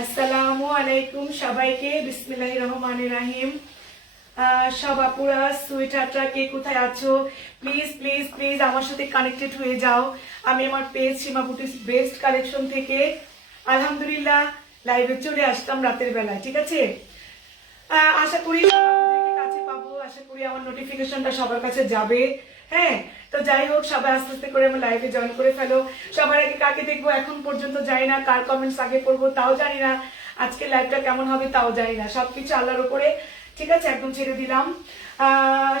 আসসালামু আলাইকুম সবাইকে। বিসমিল্লাহির রহমানির রহিম। সব আপুরা সুইটারটা কে কোথায় আছো, প্লিজ প্লিজ প্লিজ আমার সাথে কানেক্টেড হয়ে যাও। আমি আমার পেজ সীমা বুটিক্স বেস্ট কালেকশন থেকে আলহামদুলিল্লাহ লাইভে চলে আসলাম রাতের বেলায়, ঠিক আছে। আশা করি আপনাদেরকে কাছে পাবো, আশা করি আমার নোটিফিকেশনটা সবার কাছে যাবে। হ্যাঁ, তো যাই হোক, সবাই আস্তে আস্তে করে আমার লাইভে জয়েন করে ফেলো। সবার আগে কাকে দেখবো এখন পর্যন্ত জানি না, কার কমেন্টস আগে পড়বো তাও জানি না, আজকে লাইভটা কেমন হবে তাও জানি না, সবকিছু আল্লাহর উপরে, ঠিক আছে, একদম ছেড়ে দিলাম।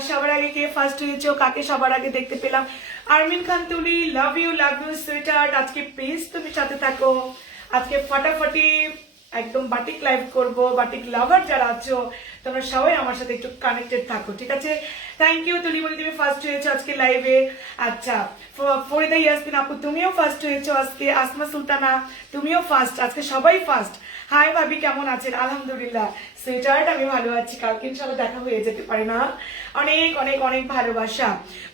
সবার আগে কে ফার্স্ট হয়েছো, কাকে সবার আগে দেখতে পেলাম? আরমিন খান তুলি, লাভ ইউ সুইটহার্ট। আজকে প্লিজ তুমি সাথে থাকো, আজকে ফাটাফাটি একদম বাটিক লাইভ করব। বাটিক লাভার যারা আছো তোমরা সবাই আমার সাথে একটু কানেক্টেড থাকো, ঠিক আছে। থ্যাংক ইউ তুলিমণি, তুমি ফার্স্ট হয়েছো আজকে লাইভে। আচ্ছা, ফরিদা ইয়াসমিন আপু তুমিও ফার্স্ট হয়েছো আজকে। আসমা সুলতানা তুমিও ফার্স্ট, আজকে সবাই ফার্স্ট। হাই ভাবি, কেমন আছেন? আলহামদুলিল্লাহ সুইটার্ট আমি ভালো আছি, কালকে ইনশাআল্লাহ দেখা হয়ে যেতে পারে না। অনেক অনেক অনেক ভালোবাসা।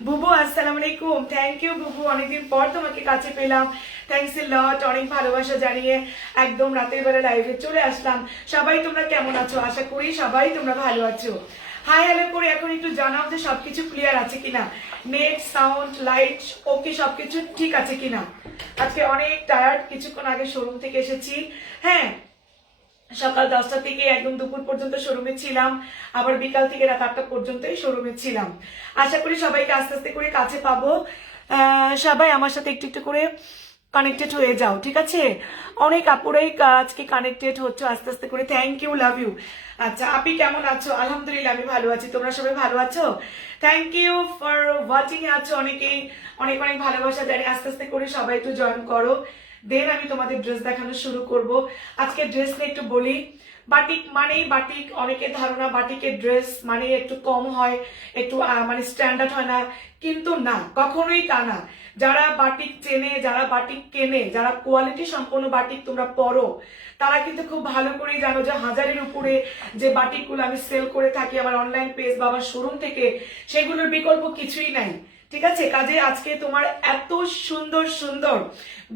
বুবু আসসালামু আলাইকুম, থ্যাংক ইউ বুবু, অনেকদিন পর তোমাকে কাছে পেলাম, থ্যাংকস এ লট। অনেক ভালোবাসা জানিয়ে একদম রাতের বেলা লাইভে চলে আসলাম। সবাই তোমরা কেমন আছো? আশা করি সবাই তোমরা ভালো আছো। হাই হ্যালো করে এখন একটু জানাও যে সবকিছু ক্লিয়ার আছে কিনা, নেট সাউন্ড লাইট ওকে সবকিছু ঠিক আছে কিনা। আজকে অনেক টায়ার্ড, কিছুক্ষণ আগে শোরুম থেকে এসেছি। হ্যাঁ, সকাল 10টা থেকে একদম দুপুর পর্যন্ত শোরুমে ছিলাম, আবার বিকাল থেকে রাত 8টা পর্যন্তই শোরুমে ছিলাম। আশা করি সবাইকে আস্তে আস্তে করে কাছে পাবো। সবাই আমার সাথে একটু একটু করে কানেক্টেড হয়ে যাও, ঠিক আছে। অনেক আপুরাই আজকে কানেক্টেড হচ্ছে আস্তে আস্তে করে, থ্যাংক ইউ, লাভ ইউ। আচ্ছা, আপনি কেমন আছো? আলহামদুলিল্লাহ আমি ভালো আছি, তোমরা সবাই ভালো আছো? থ্যাংক ইউ ফর ওয়াচিং আছো অনেকেই, অনেক অনেক ভালোবাসা জানি। আস্তে আস্তে করে সবাই একটু জয়েন করো, দেন আমি তোমাদের ড্রেস দেখানো শুরু করব। আজকে ড্রেস নিয়ে একটু বলি। বাটিক মানেই বাটিক, অনেকের ধারণা বাটিকের ড্রেস মানে একটু কম হয়, একটু মানে স্ট্যান্ডার্ড হয় না, কিন্তু না, কখনোই তা না। যারা বাটিক চেনে, যারা বাটিক কেনে, যারা কোয়ালিটি সম্পন্ন বাটিক তোমরা পরো, তারা কিন্তু খুব ভালো করেই জানো যে 1000-এর উপরে যে বাটিকগুলো আমি সেল করে থাকি আমার অনলাইন পেজ বা আমার শোরুম থেকে, সেগুলোর বিকল্প কিছুই নাই, ঠিক আছে। কাজে আজকে তোমার এত সুন্দর সুন্দর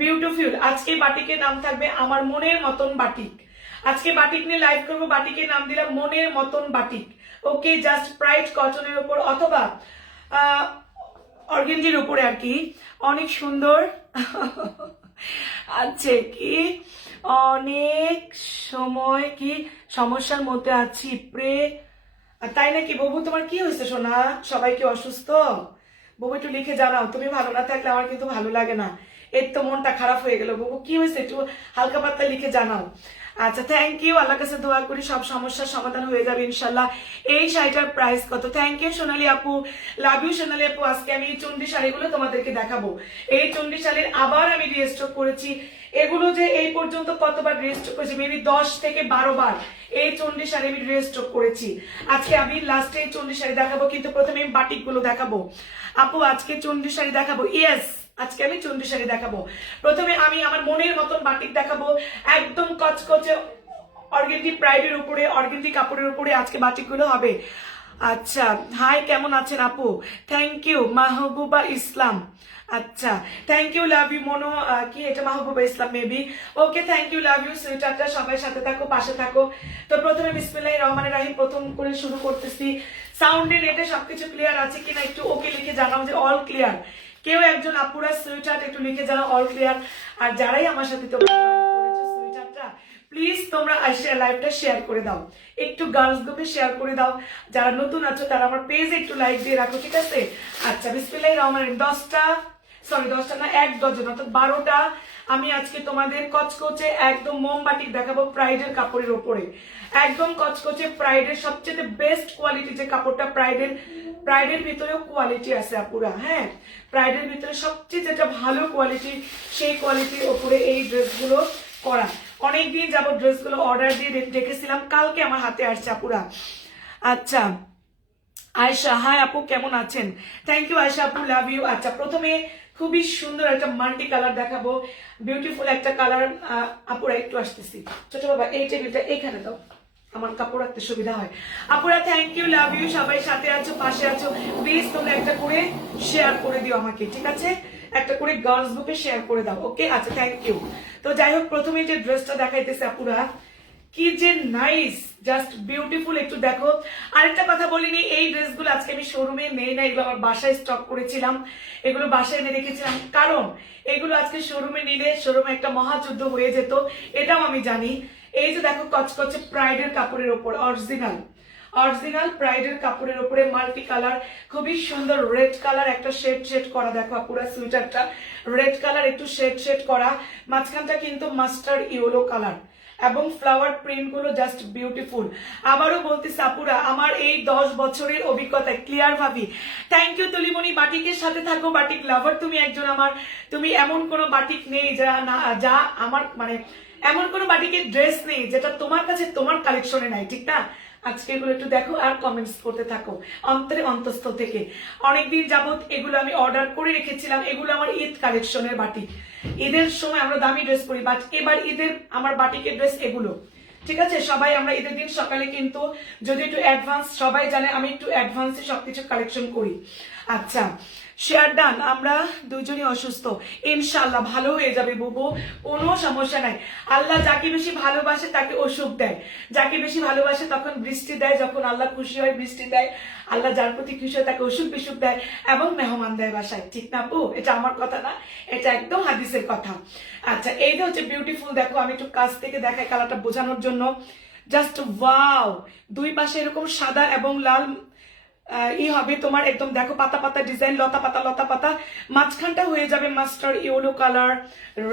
বিউটিফুল, আজকে বাটিকের নাম থাকবে আমার মনের মতন বাটিক। আজকে বাটিক নিয়ে লাইভ করবো, বাটিকের নাম দিলাম মনের মতন বাটিক। ওকে, জাস্ট প্রাইড কটনের উপর অথবা অর্গেঞ্জির উপরে আর কি, অনেক সুন্দর। আচ্ছা, কি অনেক সময় কি সমস্যার মধ্যে আছি প্রে, তাই নাকি? বাবু তোমার কি হয়েছে সোনা? সবাই কি অসুস্থ? বাবু একটু লিখে জানাও, তুমি ভালো না থাকলে আমার কিন্তু ভালো লাগে না। এর তো মনটা খারাপ হয়ে গেল। বাবু কি হয়েছে একটু হালকা পাতলা লিখে জানাও। আচ্ছা, থ্যাংক ইউ, আল্লাহর কাছে দোয়া করি সব সমস্যার সমাধান হয়ে যাবে ইনশাল্লাহ। এই শাড়িটার প্রাইস কত? থ্যাংক ইউ সোনালী আপু, লাভ ইউ সোনালী আপু। আজকে আমি এই চন্ডী শাড়িগুলো তোমাদেরকে দেখাবো। এই চন্ডী শাড়ির আবার আমি রিস্টক করেছি। এগুলো যে এই পর্যন্ত কতবার রিস্টক করেছি, মেবি 10 থেকে 12 বার এই চন্ডী শাড়ি আমি রিস্টক করেছি। আজকে আমি লাস্টে এই চন্ডী শাড়ি দেখাবো, কিন্তু প্রথমে আমি বাটিক গুলো দেখাবো। আপু আজকে চন্ডী শাড়ি দেখাবো, ইয়েস আজকে আমি চন্ডী শাড়ি দেখাবো। প্রথমে আমি আমার মনের মতন বাটিক দেখাবো, একদম কচকচে অর্গেন্ডি প্রাইডের উপরে, অর্গেন্ডি কাপড়ের উপরে আজকে বাটিকগুলো হবে। আচ্ছা, হাই কেমন আছেন আপু? Thank you Mahbuba Islam. আচ্ছা, thank you, love you Mono, কি এটা Mahbuba Islam maybe. Okay, thank you, love you সুইটারটা। সবাই সাথে থাকো, পাশে থাকো। তো প্রথমে বিসমিল্লাহির রহমানির রহিম প্রথম করে শুরু করতেছি। সাউন্ডে নেটে সবকিছু ক্লিয়ার আছে কিনা একটু ওকে লিখে জানাও যে অল ক্লিয়ার। কেউ একজন আপুরা সুইটার একটু লিখে জানাও অল ক্লিয়ার। আর যারাই আমার সাথে তোমরা করেছো সুইটারটা, প্লিজ তোমরা লাইভটা শেয়ার করে দাও, একটু গার্লস গ্রুপে শেয়ার করে দাও। যারা নতুন আছো তারা আমার পেজে একটু লাইক দিয়ে রাখো, ঠিক আছে। আচ্ছা, বিসমিল্লাহির রহমানির রহিম 10টা না, 1 ডজন অর্থাৎ 12টা আমি আজকে তোমাদের কচকচে একদম মোমবাটিক দেখাবো প্রাইডের কাপড়ের ওপরে। একদম কচকচে প্রাইডের সবচেয়ে বেস্ট কোয়ালিটি যে কাপড়টা, প্রাইডের ভিতরেও কোয়ালিটি আছে আপুরা। হ্যাঁ, প্রাইডের ভিতরে সবচেয়ে যেটা ভালো কোয়ালিটি, সেই কোয়ালিটির ওপরে এই ড্রেসগুলো করা। অনেকদিন যাবত ড্রেসগুলো অর্ডার দিয়ে রেখেছিলাম, কালকে আমার হাতে আসছে আপুরা। আচ্ছা, আয়শা, হাই আপু কেমন আছেন? থ্যাংক ইউ আয়শা আপু, লাভ ইউ। আচ্ছা, প্রথমে খুবই সুন্দর একটা মাল্টি কালার দেখাবো, বিউটিফুল একটা কালার। আপুরা একটু আসতেছি, ছোট বাবা এই টেবিলটা এইখানে দাও, আমার কাপড় রাখতে সুবিধা হয়। আপুরা থ্যাংক ইউ, লাভ ইউ, সবাই সাথে আছো, পাশে আছো, প্লিজ তোমরা একটা করে শেয়ার করে দিও আমাকে, ঠিক আছে। একটা করে গার্লস গ্রুপে শেয়ার করে দাও। ওকে, আচ্ছা থ্যাংক ইউ। তো যাই হোক, প্রথমে যে ড্রেসটা দেখাইতেছে আপুরা, কি যে নাইস, জাস্ট বিউটিফুল। একটু দেখো। আরেকটা কথা বলিনি, এই ড্রেসগুলো আজকে আমি শোরুমে নেই না, এগুলো আমার বাসায় স্টক করেছিলাম, এগুলো বাসায় এনে রেখেছিলাম, কারণ এগুলো আজকে শোরুমে নিলে শোরুমে একটা মহাযুদ্ধ হয়ে যেত, এটাও আমি জানি। এই যে দেখো, কচকচে প্রাইডের কাপড়ের ওপর অরিজিনাল প্রাইডের কাপড়ের উপরে মাল্টি কালার, খুবই সুন্দর রেড কালার একটা শেড করা। দেখো পুরো সুইটারটা রেড কালার একটু শেড করা, মাঝখানটা কিন্তু মাস্টার্ড ইয়েলো কালার, এবং ফ্লাওয়ার প্রিন্ট গুলো জাস্ট বিউটিফুল। আবারও বলতেছি আপুরা, আমার এই 10 বছরের অভিজ্ঞতায় ক্লিয়ার ভাবি, থ্যাংক ইউ তুলিমণি। বাটিকের সাথে থাকো, বাটিক লাভার তুমি একজন আমার। তুমি এমন কোনো বাটিক নেই যা আমার মানে এমন কোনো বাটিকের ড্রেস নেই যেটা তোমার কাছে তোমার কালেকশনে নাই, ঠিক না? আজকে এগুলো একটু দেখো আর কমেন্টস করতে থাকো অন্তরে অন্তঃস্থল থেকে। অনেকদিন যাবত এগুলো আমি অর্ডার করে রেখেছিলাম, এগুলো আমার ঈদ কালেকশনের বাটিক। ঈদের সময় আমরা দামি ড্রেস পরি, বাট এবার ঈদের আমার বাটিকের ড্রেস এগুলো, ঠিক আছে? সবাই আমরা ঈদের দিন সকালে কিন্তু যদি একটু অ্যাডভান্স, সবাই জানে আমি একটু অ্যাডভান্সে সবকিছু কালেকশন করি। আচ্ছা, শেয়ার ডান। আমরা দুজনই অসুস্থ, ইনশাআল্লাহ ভালো হয়ে যাবে বুবু, কোনো সমস্যা নাই। আল্লাহ যাকে বেশি ভালোবাসে তাকে অসুখ দেয়, যাকে বেশি ভালোবাসে তখন বৃষ্টি দেয়, যখন আল্লাহ খুশি হয় বৃষ্টি দেয়, আল্লাহ যার প্রতি খুশি হয় তাকে অসুখ বিসুখ দেয়, এবং মেহমান দেয় বাসায়, ঠিক না আপু? এটা আমার কথা না, এটা একদম হাদিসের কথা। আচ্ছা, এই যে হচ্ছে বিউটিফুল। দেখো আমি একটু কাছ থেকে দেখাই কালারটা বোঝানোর জন্য, জাস্ট ওয়াও। দুই পাশে এরকম সাদা এবং লাল হবে তোমার, একদম দেখো পাতা পাতা ডিজাইন, লতা পাতা, মাঝখানটা হয়ে যাবে mustard yellow colour,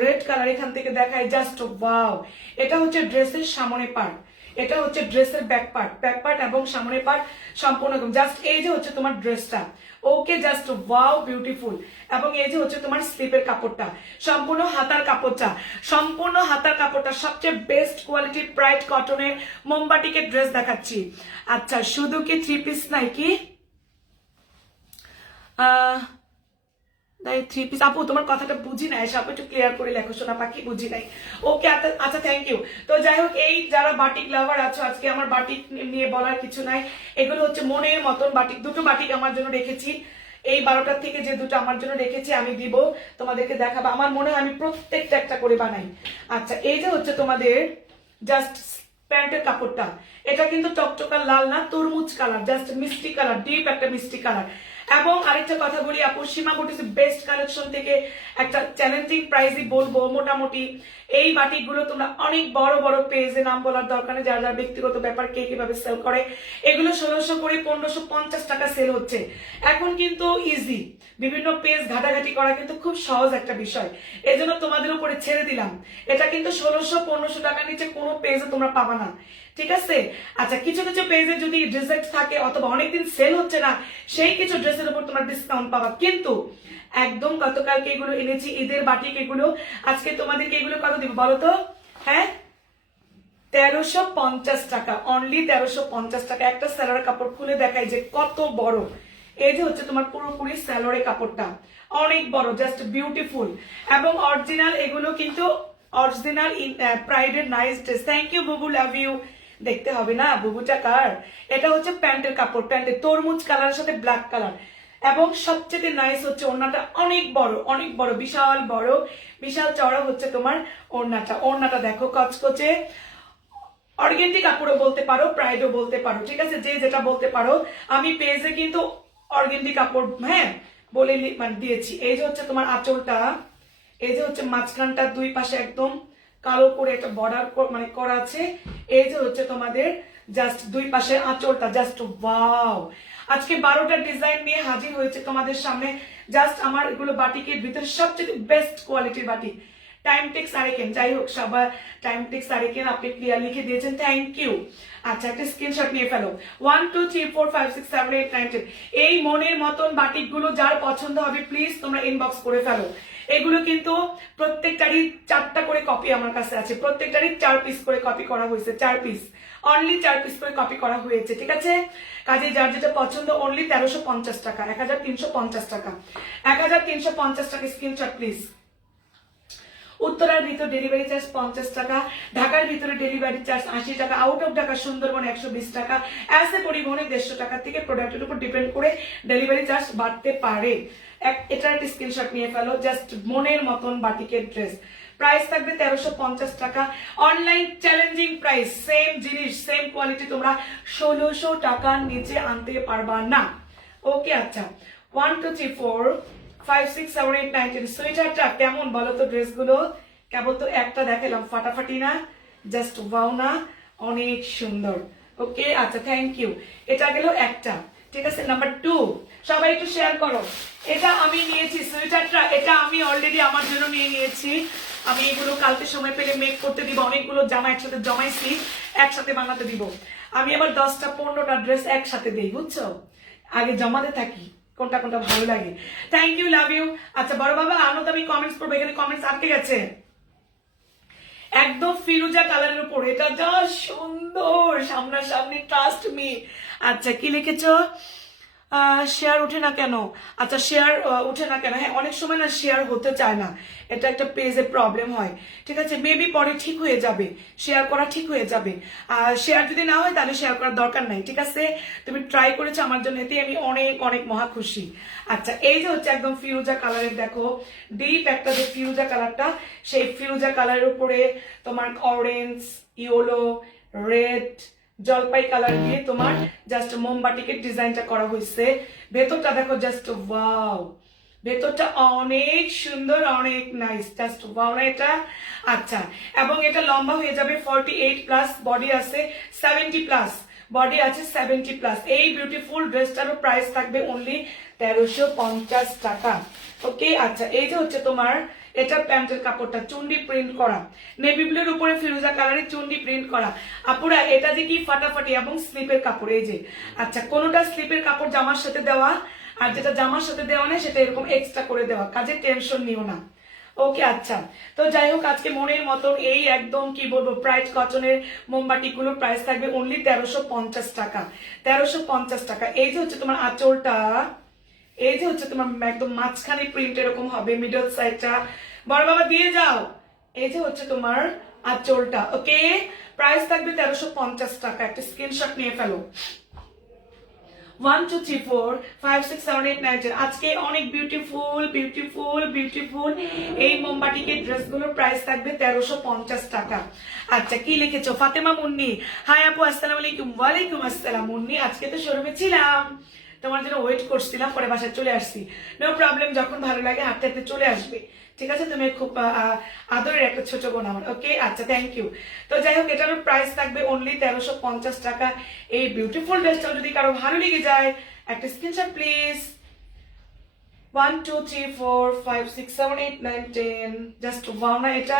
red colour. এখান থেকে দেখায় জাস্ট ওয়াও। এটা হচ্ছে ড্রেসের সামনে পার্ট, এটা হচ্ছে ড্রেসের ব্যাক পার্ট এবং সামনে পার্ট সম্পূর্ণ জাস্ট এই যে হচ্ছে তোমার ড্রেসটা। ওকে, জাস্ট ওয়াও বিউটিফুল। এবং এই যে হচ্ছে তোমার স্লিপের কাপড়টা, সম্পূর্ণ হাতার কাপড়টা সবচেয়ে বেস্ট কোয়ালিটি প্রাইড কটনের মোমবাটিকের ড্রেস দেখাচ্ছি। আচ্ছা, শুধু কি 3 পিস নাই কি? 3 পিস আপু, তোমার কথাটা বুঝি নাই, সব একটু ক্লিয়ার করে লেখো সোনা পাখি, বুঝি নাই। ওকে, আচ্ছা থ্যাংক ইউ। তো যাই হোক, এই যারা বাটিক লাভার আছো, আজকে আমার বাটিক নিয়ে বলার কিছু নাই, এগুলো হচ্ছে মনের মতন বাটিক। দুটো বাটিক আমার জন্য রেখেছি, এই 12টার থেকে যে দুটো আমার জন্য রেখেছি আমি দিব, তোমাদেরকে দেখাবো। আমার মনে হয় আমি প্রত্যেকটা একটা করে বানাই। আচ্ছা, এই যে হচ্ছে তোমাদের জাস্ট প্যান্টের কাপড়টা, এটা কিন্তু টকটকা লাল না, তরমুজ কালার, জাস্ট মিষ্টি কালার, ডিপ একটা মিষ্টি কালার। এবং আরেকটা কথা বলি আপু, সীমা বুটিক্স বেস্ট কালেকশন থেকে একটা চ্যালেঞ্জিং প্রাইসই বলবো, মোটামুটি এই বাটিকগুলো তোমরা অনেক বড় বড় পেজে, নাম বলার দরকার নেই, যারা যারা ব্যক্তিগত ব্যাপার কে কিভাবে সেল করে, এগুলো 1600 করে 1550 টাকা সেল হচ্ছে এখন। কিন্তু ইজি, বিভিন্ন পেজ ঘাটাঘাটি করা কিন্তু খুব সহজ একটা বিষয়, এজন্য তোমাদের উপরে ছেড়ে দিলাম। এটা কিন্তু 1600-1500 টাকার নিচে কোনো পেজে তোমরা পাবা না, ঠিক আছে? আচ্ছা, কিছু কিছু পেজে যদি রিজেক্ট থাকে অথবা অনেকদিন সেল হচ্ছে না, সেই কিছু ড্রেসের উপর তোমরা ডিসকাউন্ট পাবা। কিন্তু একদম গতকালকে এগুলো এনেছি, ঈদের বাটিক এগুলো, আজকে তোমাদেরকে এগুলো কত দিব বলো তো? হ্যাঁ, 1350 টাকা, অনলি 1350 টাকা। একটা স্যালোয়ার কাপড় খুলে দেখাই যে কত বড়। এই যে হচ্ছে তোমার পুরোপুরি স্যালোয়ারের কাপড়টা, অনেক বড়, জাস্ট বিউটিফুল। এবং অরিজিনাল, এগুলো কিন্তু অরিজিনাল প্রাইডের নাইস ড্রেস। থ্যাংক ইউ বুবু, লাভ ইউ। দেখতে হবে না বুবুটা কার? এটা হচ্ছে প্যান্টের কাপড়, প্যান্টের তরমুজ কালারের সাথে ব্ল্যাক কালার। এবং সবচেয়ে নাইস হচ্ছে ওড়নাটা, অনেক বড়, বিশাল চওড়া হচ্ছে তোমার ওড়নাটা দেখো, কচকচে অর্গেন্ডি কাপড়ও বলতে পারো, প্রাইডও বলতে পারো, ঠিক আছে? যে যেটা বলতে পারো। আমি পেজে কিন্তু অর্গেন্ডি কাপড় বলে মানে দিয়েছি। এই যে হচ্ছে তোমার আঁচলটা, এই যে হচ্ছে মাঝখানটা, দুই পাশে একদম কালো করে একটা বর্ডার মানে করা আছে। এই যে হচ্ছে তোমাদের জাস্ট দুই পাশে আঁচলটা, জাস্ট ওয়াও। আজকে 12টা ডিজাইন নিয়ে হাজির হয়েছে তোমাদের সামনে। জাস্ট আমার এগুলো বাটিকের ভিতরে সবচেয়ে বেস্ট কোয়ালিটির বাটিক, টাইমটেক্স আরিকেন। যাই হোক, সবাই টাইমটেক্স আরিকেন আপনি ক্লিয়ার লিখে দিয়েছেন, থ্যাংক ইউ। আচ্ছা, একটা স্ক্রিনশট নিয়ে ফেলো। 1 2 3 4 5 6 7 8 9 10। এই মনের মতন বাটিকগুলো যার পছন্দ হবে প্লিজ তোমরা ইনবক্স করে ফেলো। এগুলো কিন্তু প্রত্যেকটারই 4টা করে কপি আমার কাছে আছে, প্রত্যেকটারই 4 পিস করে কপি করা হয়েছে, 4 পিস, অনলি 4 পিস করে কপি করা হয়েছে, ঠিক আছে? কাজে যার যেটা পছন্দ, অনলি 1350 টাকা, 1350 টাকা, 1350 টাকা। Screenshot please. উত্তরার ভিতর ডেলিভারি চার্জ 50 টাকা, ঢাকার ভিতরে ডেলিভারি চার্জ 80 টাকা, আউট অফ ঢাকা সুন্দরবন 120 টাকা, অ্যাজ এ পরিবহনে 150 টাকা থেকে প্রোডাক্টের উপর ডিপেন্ড করে ডেলিভারি চার্জ বাড়তে পারে। এটার একটা স্ক্রিনশট নিয়ে ফেলো, জাস্ট মনের মতন বাটিকের ড্রেস। প্রাইস থাকবে 1350 টাকা, অনলাইন চ্যালেঞ্জিং প্রাইস, সেম জিনিস সেম কোয়ালিটি তোমরা 1600 টাকার নিচে আনতে পারবা না। ওকে আচ্ছা, 1 2 3 4 5 6 7 8 9 10। সোয়েটারটা কেমন বলো তো? ড্রেসগুলো কেবল তো একটা দেখালাম, ফাটাফাটি না? জাস্ট ওয়াও না? অনেক সুন্দর। ওকে আচ্ছা, থ্যাংক ইউ। এটা গেল একটা, ঠিক আছে। নাম্বার 2, সবাই একটু শেয়ার করো। এটা আমি নিয়েছি সোয়েটারটা, এটা আমি অলরেডি আমার জন্য নিয়ে নিয়েছি। আমি এগুলো কালকে সময় পেলে মেক করতে দিব, অনেকগুলো জামা একসাথে জমাইছি, একসাথে বানাতে দিব। আমি আবার 10টা 15টা ড্রেস একসাথে দিই, বুঝছো? আগে জমাতে থাকি কোনটা কোনটা ভালো লাগে। Thank you, love you. আচ্ছা বড় বাবা আনো তো, আমি কমেন্টস পড়বো, এখানে কমেন্টস আটকে গেছে। একদম ফিরোজা কালারের উপর, এটা যা সুন্দর সামনাসামনি, ট্রাস্ট মি। আচ্ছা কি লিখেছো? শেয়ার উঠে না কেন? আচ্ছা শেয়ার উঠে না কেন? হ্যাঁ, অনেক সময় না শেয়ার হতে চায় না, এটা একটা পেজে প্রবলেম হয়, ঠিক আছে। মেবি পরে ঠিক হয়ে যাবে, শেয়ার করা ঠিক হয়ে যাবে। শেয়ার যদি না হয় তাহলে শেয়ার করার দরকার নাই, ঠিক আছে। তুমি ট্রাই করেছো আমার জন্য, এতে আমি অনেক অনেক মহা খুশি। আচ্ছা এই যে হচ্ছে একদম ফিরোজা কালারের, দেখো ডিপ একটা যে ফিরোজা কালারটা, সেই ফিরোজা কালারের উপরে তোমার অরেঞ্জ, ইয়েলো, রেড, জলপাই কালার দিয়ে তোমার জাস্ট মোমবাটিকে ডিজাইনটা করা হয়েছে। ভেতরটা দেখো জাস্ট ওয়াও, ভেতরটা অনেক সুন্দর, অনেক নাইস, জাস্ট ওয়াও না এটা? আচ্ছা, এবং এটা লম্বা হয়ে যাবে 48 প্লাস, বডি আছে 70 প্লাস, বডি আছে 70 প্লাস। এই বিউটিফুল ড্রেসটারও প্রাইস থাকবে অনলি 1350 টাকা। ওকে আচ্ছা, এই যে হচ্ছে তোমার এটা প্যান্টের কাপড়টা চুন্ডি প্রিন্ট করা, নেভি ব্লুর উপরে ফিরোজা কালারের চুন্ডি প্রিন্ট করা। আপুরা এটা যে কি ফাটাফাটি, এবং স্লিপের কাপড়, এই যে। আচ্ছা কোনোটা স্লিপের কাপড় জামার সাথে দেওয়া, আর যেটা জামার সাথে দেওয়া নেই সেটা এরকম এক্সট্রা করে দেওয়া, কাজে টেনশন নিও না। ওকে আচ্ছা, তো যাই হোক আজকে মনের মতন এই একদম কি বলবো প্রাইড কটনের মোমবাটি গুলোর প্রাইস থাকবে অনলি 1350 টাকা, 1350 টাকা। এই যে হচ্ছে তোমার আঁচলটা, এই যে হচ্ছে তোমার একদম মাঝখানে প্রিন্ট এরকম হবে, মিডল সাইডটা বড় বাবা দিয়ে যাও। এই যে হচ্ছে তোমার আঁচলটা। ওকে, প্রাইস থাকবে 1350 টাকা। একটা স্ক্রিনশট নিয়ে ফেলো। 1 2 3 4 5 6 7 8 9 10। আজকে অনেক বিউটিফুল বিউটিফুল বিউটিফুল এই মোমবাটিকে ড্রেসগুলোর প্রাইস থাকবে 1350 টাকা। আচ্ছা কি লিখেছো? ফাতেমা মুন্নি, হাই আপু আসসালামু আলাইকুম। ওয়ালাইকুম আসসালাম মুন্নি, আজকে তো শোরুমে ছিলাম, তোমার জন্য ওয়েট করছিলাম, পরে বাসায় চলে আসছি। নো প্রবলেম, যখন ভালো লাগে হাঁটতে হাঁটতে চলে আসবে, ঠিক আছে। তুমি খুব আদরের একটা ছোট বোন আমার। ওকে আচ্ছা, থ্যাংক ইউ। তো যাই হোক এটার প্রাইস থাকবে অনলি 1350 টাকা। এই বিউটিফুল ড্রেসটা যদি কারো ভালো লেগে যায় একটা স্ক্রিনশট প্লিজ। 1 2 3 4 5 6 7 8 9 10। জাস্ট ওয়াও না? এটা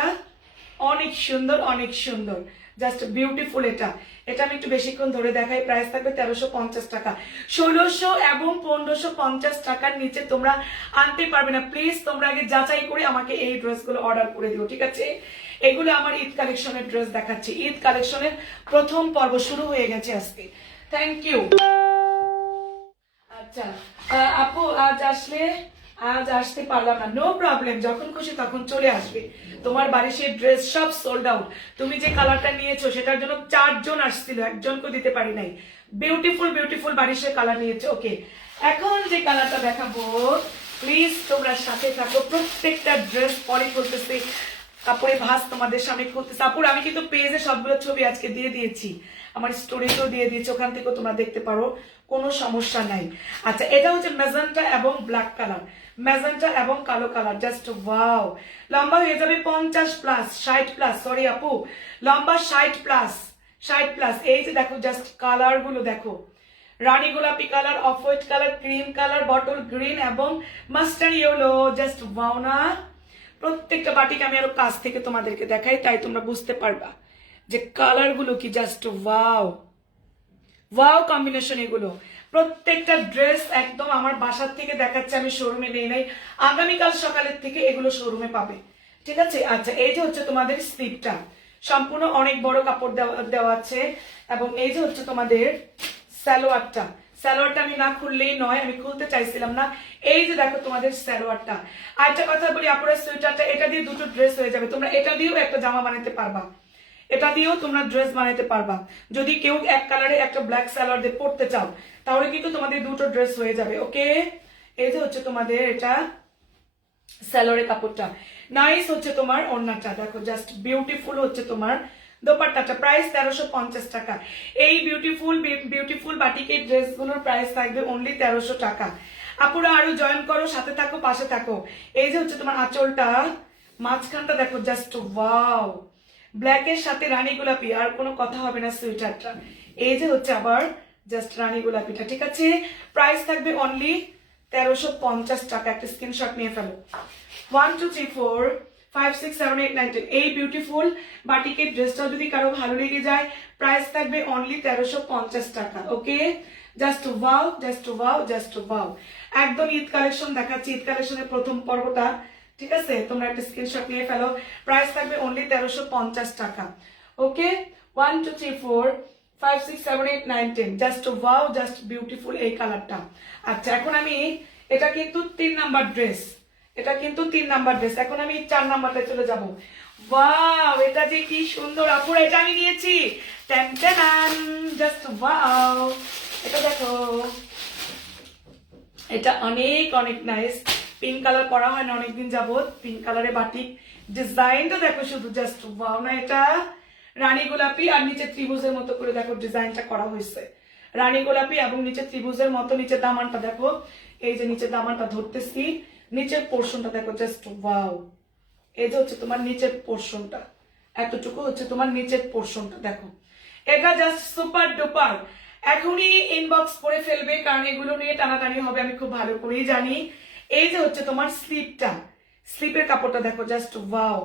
অনেক সুন্দর, অনেক সুন্দর, জাস্ট বিউটিফুল। এটা এটা আমি একটু বেশিক্ষণ ধরে দেখাই। প্রাইস থাকবে 1350 টাকা। 1600 এবং 1550 টাকার নিচে তোমরা আনতে পারবে না। প্লিজ তোমরা আগে যাচাই করে আমাকে এই ড্রেসগুলো অর্ডার করে দিও, ঠিক আছে। এগুলো আমার ঈদ কালেকশনের ড্রেস দেখাচ্ছি, ঈদ কালেকশনের প্রথম পর্ব শুরু হয়ে গেছে আজকে। Thank you. আচ্ছা আপু আজ আসতে পারলাম না, নো প্রবলেম, যখন খুশি তখন চলে আসবে। তোমার বাড়ি সেই ড্রেস সব সোল্ড আউট। তুমি যে কালারটা নিয়েছো সেটার জন্য 4 জন আসছিল, একজনকে দিতে পারি নাই। বিউটিফুল বিউটিফুল বারিশের কালার নিয়েছো। ওকে, এখন যে কালারটা দেখাবো, প্লিজ তোমরা সাথে থাকো। প্রত্যেকটা ড্রেস পরে করতেছে, কাপড়ে ভাঁজ তোমাদের সামনে খুলতেছে। আপুর আমি কিন্তু পেজে সবগুলো ছবি আজকে দিয়ে দিয়েছি, আমার স্টোরিতেও দিয়ে দিয়েছি, ওখান থেকেও তোমরা দেখতে পারো, কোনো সমস্যা নাই। আচ্ছা এটা হচ্ছে ম্যাজেন্টা এবং ব্ল্যাক কালার, ম্যাজেন্টা এবং কালো কালার, জাস্ট ওয়াও। লম্বা হয়ে যাবে 50 প্লাস, 60 প্লাস, সরি আপু, লম্বা 60 প্লাস, 60 প্লাস। এই যে দেখো জাস্ট কালার গুলো দেখো, রানী গোলাপি colour, off white colour, cream colour, bottle green এবং মাস্টার্ড ইয়েলো, জাস্ট ওয়াও না? প্রত্যেকটা বাটিকে আমি আরো কাছ থেকে তোমাদেরকে দেখাই, তাই তোমরা বুঝতে পারবা যে কালার গুলো কি, জাস্ট ওয়াও ওয়াও কম্বিনেশন এগুলো। প্রত্যেকটা ড্রেস একদম আমার বাসার থেকে দেখাচ্ছে, আমি শোরুমে নেই নাই, আগামীকাল সকালের থেকে এগুলো শোরুমে পাবে, ঠিক আছে। আচ্ছা এই যে হচ্ছে তোমাদের স্লিপটা, সম্পূর্ণ অনেক বড় কাপড় দেওয়া আছে, এবং এই যে হচ্ছে তোমাদের সালোয়ারটা, সালোয়ারটা আমি না খুললেই নয়, আমি খুলতে চাইছিলাম না। এই যে দেখো তোমাদের সালোয়ারটা। আরেকটা কথা বলি আপুরা, সোয়েটারটা এটা দিয়ে দুটো ড্রেস হয়ে যাবে, তোমরা এটা দিয়েও একটা জামা বানাতে পারবা, এটা দিয়েও তোমরা ড্রেস বানাতে পারবা। যদি কেউ এক কালারে একটা ব্ল্যাক সালোয়ার দিয়ে পরতে চাও তাহলে কিন্তু তোমাদের দুটো ড্রেস হয়ে যাবে। ওকে, এই যে হচ্ছে তোমাদের এটা সালোয়ারের কাপড়টা, নাইস হচ্ছে তোমার ওড়নাটা, দেখো জাস্ট বিউটিফুল হচ্ছে তোমার দোপাট্টাটা। প্রাইস 1350 টাকা। এই বিউটিফুল বাটিকের ড্রেসগুলোর প্রাইস থাকবে অনলি 1300 টাকা। আপুরা আরো জয়েন করো, সাথে থাকো, পাশে থাকো। এই যে হচ্ছে তোমার আঁচলটা, মাঝখানটা দেখো জাস্ট ওয়াও, ব্ল্যাকের সাথে রানী গোলাপি, আর কোনো কথা হবে না সুইটারটা। এই যে হচ্ছে আবার জাস্ট রানী গোলাপিটা, ঠিক আছে। প্রাইস থাকবে অনলি 1350 টাকা। একটা স্ক্রিনশট নিয়ে ফেলো। 1 2 3 4 5 6 7 8 9 10। এই বিউটিফুল বাটিকের ড্রেসটা যদি কারো ভালো লেগে যায়, প্রাইস থাকবে অনলি 1350 টাকা। Okay, just wow, just wow, just wow. একদম ঈদ কালেকশন দেখাচ্ছি, ঈদ কালেকশনের প্রথম পর্বটা, ঠিক আছে। তোমরা একটা স্ক্রিনশট নিয়ে ফেলো। প্রাইস থাকবে অনলি 1350 টাকা। ওকে, 1 2 3 4 5 6 7 8 9 10। জাস্ট ওয়াও, জাস্ট বিউটিফুল এই কালারটা। আচ্ছা, এখন আমি এটা কিন্তু 3 নাম্বার ড্রেস, এটা কিন্তু 3 নাম্বার ড্রেস। এখন আমি 4 নাম্বারটা চলে যাব। ওয়াও, এটা যে কি সুন্দর আপুরা, এটা আমি নিয়েছি। টেন টেন, জাস্ট ওয়াও, এটা দেখো, এটা অনেক অনেক নাইস। পিঙ্ক কালার করা হয় না অনেকদিন যাবত, পিঙ্ক কালারে বাটিক। ডিজাইনটা দেখো শুধু, জাস্ট ওয়াও না, এটা রানী গোলাপি আর নিচে ত্রিভুজের মতো করে দেখো ডিজাইনটা করা হয়েছে। রানী গোলাপি এবং নিচে ত্রিভুজের মতো। নিচের দামানটা দেখো, এই যে নিচের দামানটা ধরতেছি, নিচের পোর্শনটা দেখো জাস্ট ওয়াও। এই যে হচ্ছে তোমার নিচের পোর্শনটা, এতটুকু হচ্ছে তোমার নিচের পোর্শনটা দেখো। এটা জাস্ট সুপার ডুপার। এখনই ইনবক্স করে ফেলবে, কারণ এগুলো নিয়ে টানাটানি হবে, আমি খুব ভালো করেই জানি। এই যে হচ্ছে তোমার স্লিপটা, স্লিপের কাপড়টা দেখো জাস্ট ওয়াও।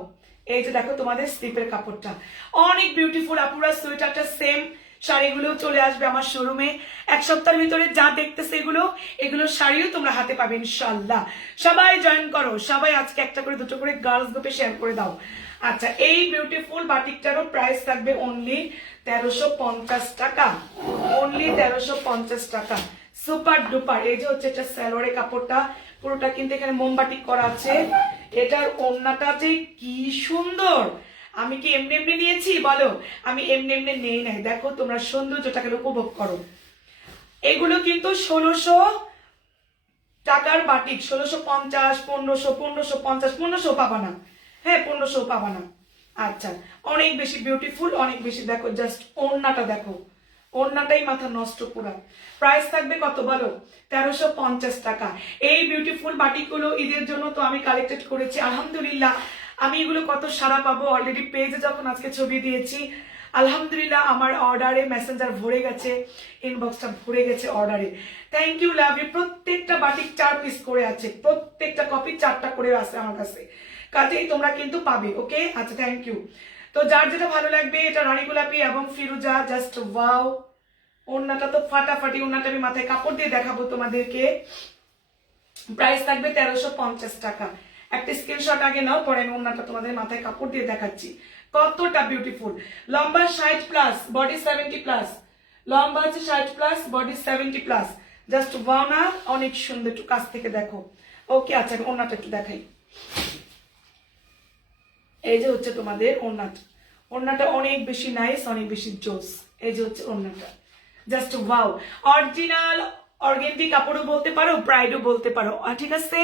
এই যে দেখো তোমাদের স্লিপের কাপড়টা অনেক বিউটিফুল আপুরা। সোয়েটারটা সেম, শাড়িগুলো চলে আসবে আমার শোরুমে 1 সপ্তাহের ভিতরে। যা দেখতেছে এগুলো শাড়িও তোমরা হাতে পাবে ইনশাল্লাহ। সবাই জয়েন করো, সবাই আজকে একটা করে দুটো করে গার্লস গ্রুপে শেয়ার করে দাও। আচ্ছা, এই বিউটিফুল বাটিকটারও প্রাইস থাকবে অনলি 1350 টাকা, অনলি 1350 টাকা। Super duper. এই যে হচ্ছে এটা সালোয়ারের কাপড়টা, পুরোটা কিন্তু এখানে মোমবাটিক করা আছে। এটার ওড়নাটা যে কি সুন্দর, আমি কি এমনি এমনি নিয়েছি বলো? আমি এমনি এমনি নেই নাই। দেখো তোমরা সৌন্দর্যটাকে উপভোগ করো। এগুলো কিন্তু 1600 টাকার বাটিক, 1650, 1500, 1550, 1500 পাবা না। হ্যাঁ, 1500 পাবা না। আচ্ছা, অনেক বেশি বিউটিফুল, অনেক বেশি। দেখো জাস্ট ওড়নাটা দেখো, ওড়নাটাই মাথা নষ্ট পুরা। প্রাইস থাকবে কত বলো? 1350 টাকা। এই বিউটিফুল বাটিকগুলো ঈদের জন্য তো আমি কালেক্টেড করেছি, আলহামদুলিল্লাহ। আমি এগুলো কত সারা পাবো, অলরেডি পেজে যখন আজকে ছবি দিয়েছি, আলহামদুলিল্লাহ আমার অর্ডারে মেসেঞ্জার ভরে গেছে, ইনবক্সটা ভরে গেছে অর্ডারে। Thank you, love you. প্রত্যেকটা বাটিক 4 পিস করে আছে, প্রত্যেকটা কপি 4টা করে আছে আমার কাছে, কাজেই তোমরা কিন্তু পাবে। ওকে, আচ্ছা, থ্যাংক ইউ। তো যার যেটা ভালো লাগবে, এটা রানী গোলাপি এবং ফিরোজা, জাস্ট ওয়াও। ওড়নাটা তো ফাটাফাটি, ওড়নাটা আমি মাথায় কাপড় দিয়ে দেখাবো তোমাদেরকে। প্রাইস থাকবে 1350 টাকা। একটা স্ক্রিনশট আগে নাও, পরে আমি ওড়নাটা তোমাদের মাথায় কাপড় দিয়ে দেখাচ্ছি কতটা বিউটিফুল। লম্বা 60 প্লাস, বডি 70 প্লাস। লম্বা হচ্ছে 60 plus, body 70 plus. Just wow না, অনেক সুন্দর। একটু কাছ থেকে দেখো। ওকে, আচ্ছা, আমি ওড়নাটা একটু দেখাই। এই যে হচ্ছে তোমাদের ওড়নাটা, ওড়নাটা অনেক বেশি নাইস, অনেক বেশি জোস। এই যে হচ্ছে ওড়নাটা, জাস্ট ওয়াও। অরিজিনাল অর্গেন্ডি কাপড়ও বলতে পারো, প্রাইডও বলতে পারো, ঠিক আছে,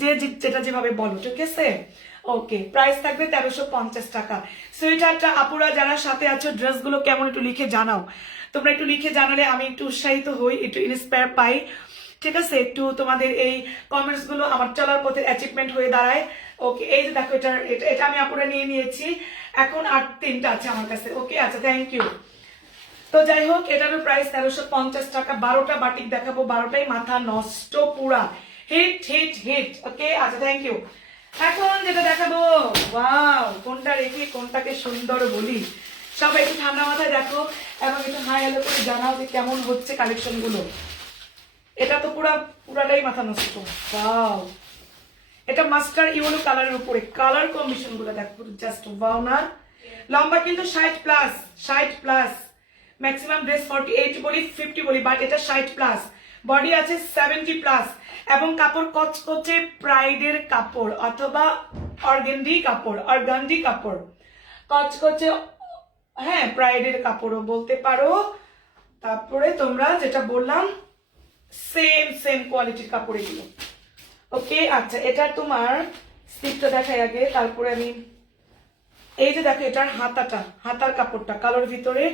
যে যেটা যেভাবে বলো, ঠিক আছে। ওকে, প্রাইস থাকবে 1350 টাকা। সোয়েটারটা আপুরা যারা সাথে আছো, ড্রেসগুলো কেমন একটু লিখে জানাও। তোমরা একটু লিখে জানালে আমি একটু উৎসাহিত হই, একটু ইন্সপায়ার পাই, ঠিক আছে। একটু তোমাদের এই কমেন্টস গুলো আমার চলার পথে অ্যাচিভমেন্ট হয়ে দাঁড়ায়। ওকে, এই যে দেখো, এটা আমি আপুরা নিয়ে নিয়েছি, এখন আর 3টা আছে আমার কাছে। ওকে, আচ্ছা, থ্যাংক ইউ। তো যাই হোক, এটারও প্রাইস 1350 টাকা। 12টা বাটিক দেখাবো, 12টাই মাথা নষ্ট পুরা, হিট হিট হিট। ওকে, আচ্ছা, থ্যাংক ইউ। এখন যেটা দেখাবো, ওয়াও, কোনটা রেখে কোনটাকে সুন্দর বলি, সবাই একটু ঠান্ডা মাথায় দেখো এবং একটু হাই হ্যালো করে জানাও যে কেমন হচ্ছে কালেকশন গুলো। এটা তো পুরাটাই মাথা নষ্ট। ওয়াও, এটা মাস্টার ইয়েলো কালারের উপরে, কালার কম্বিনেশন গুলো দেখো জাস্ট ওয়াও না। লম্বা কিন্তু 60 প্লাস, 60 প্লাস। ম্যাক্সিমাম ড্রেস 48 বলি 50 বলি, বাট এটা 60 প্লাস, বডি আছে 70 প্লাস, এবং কাপড় কচকচে প্রাইডের কাপড় অথবা অর্গান্ডি কাপড়, কচকচে, হ্যাঁ প্রাইডের কাপড়ও বলতে পারো। তারপরে তোমরা যেটা বললাম সেম কোয়ালিটির কাপড় এগুলো। ওকে আচ্ছা, এটা তোমার স্লিপটা দেখাই আগে, তারপরে আমি এই যে দেখো এটার হাতার কাপড়টা কালোর ভিতরে,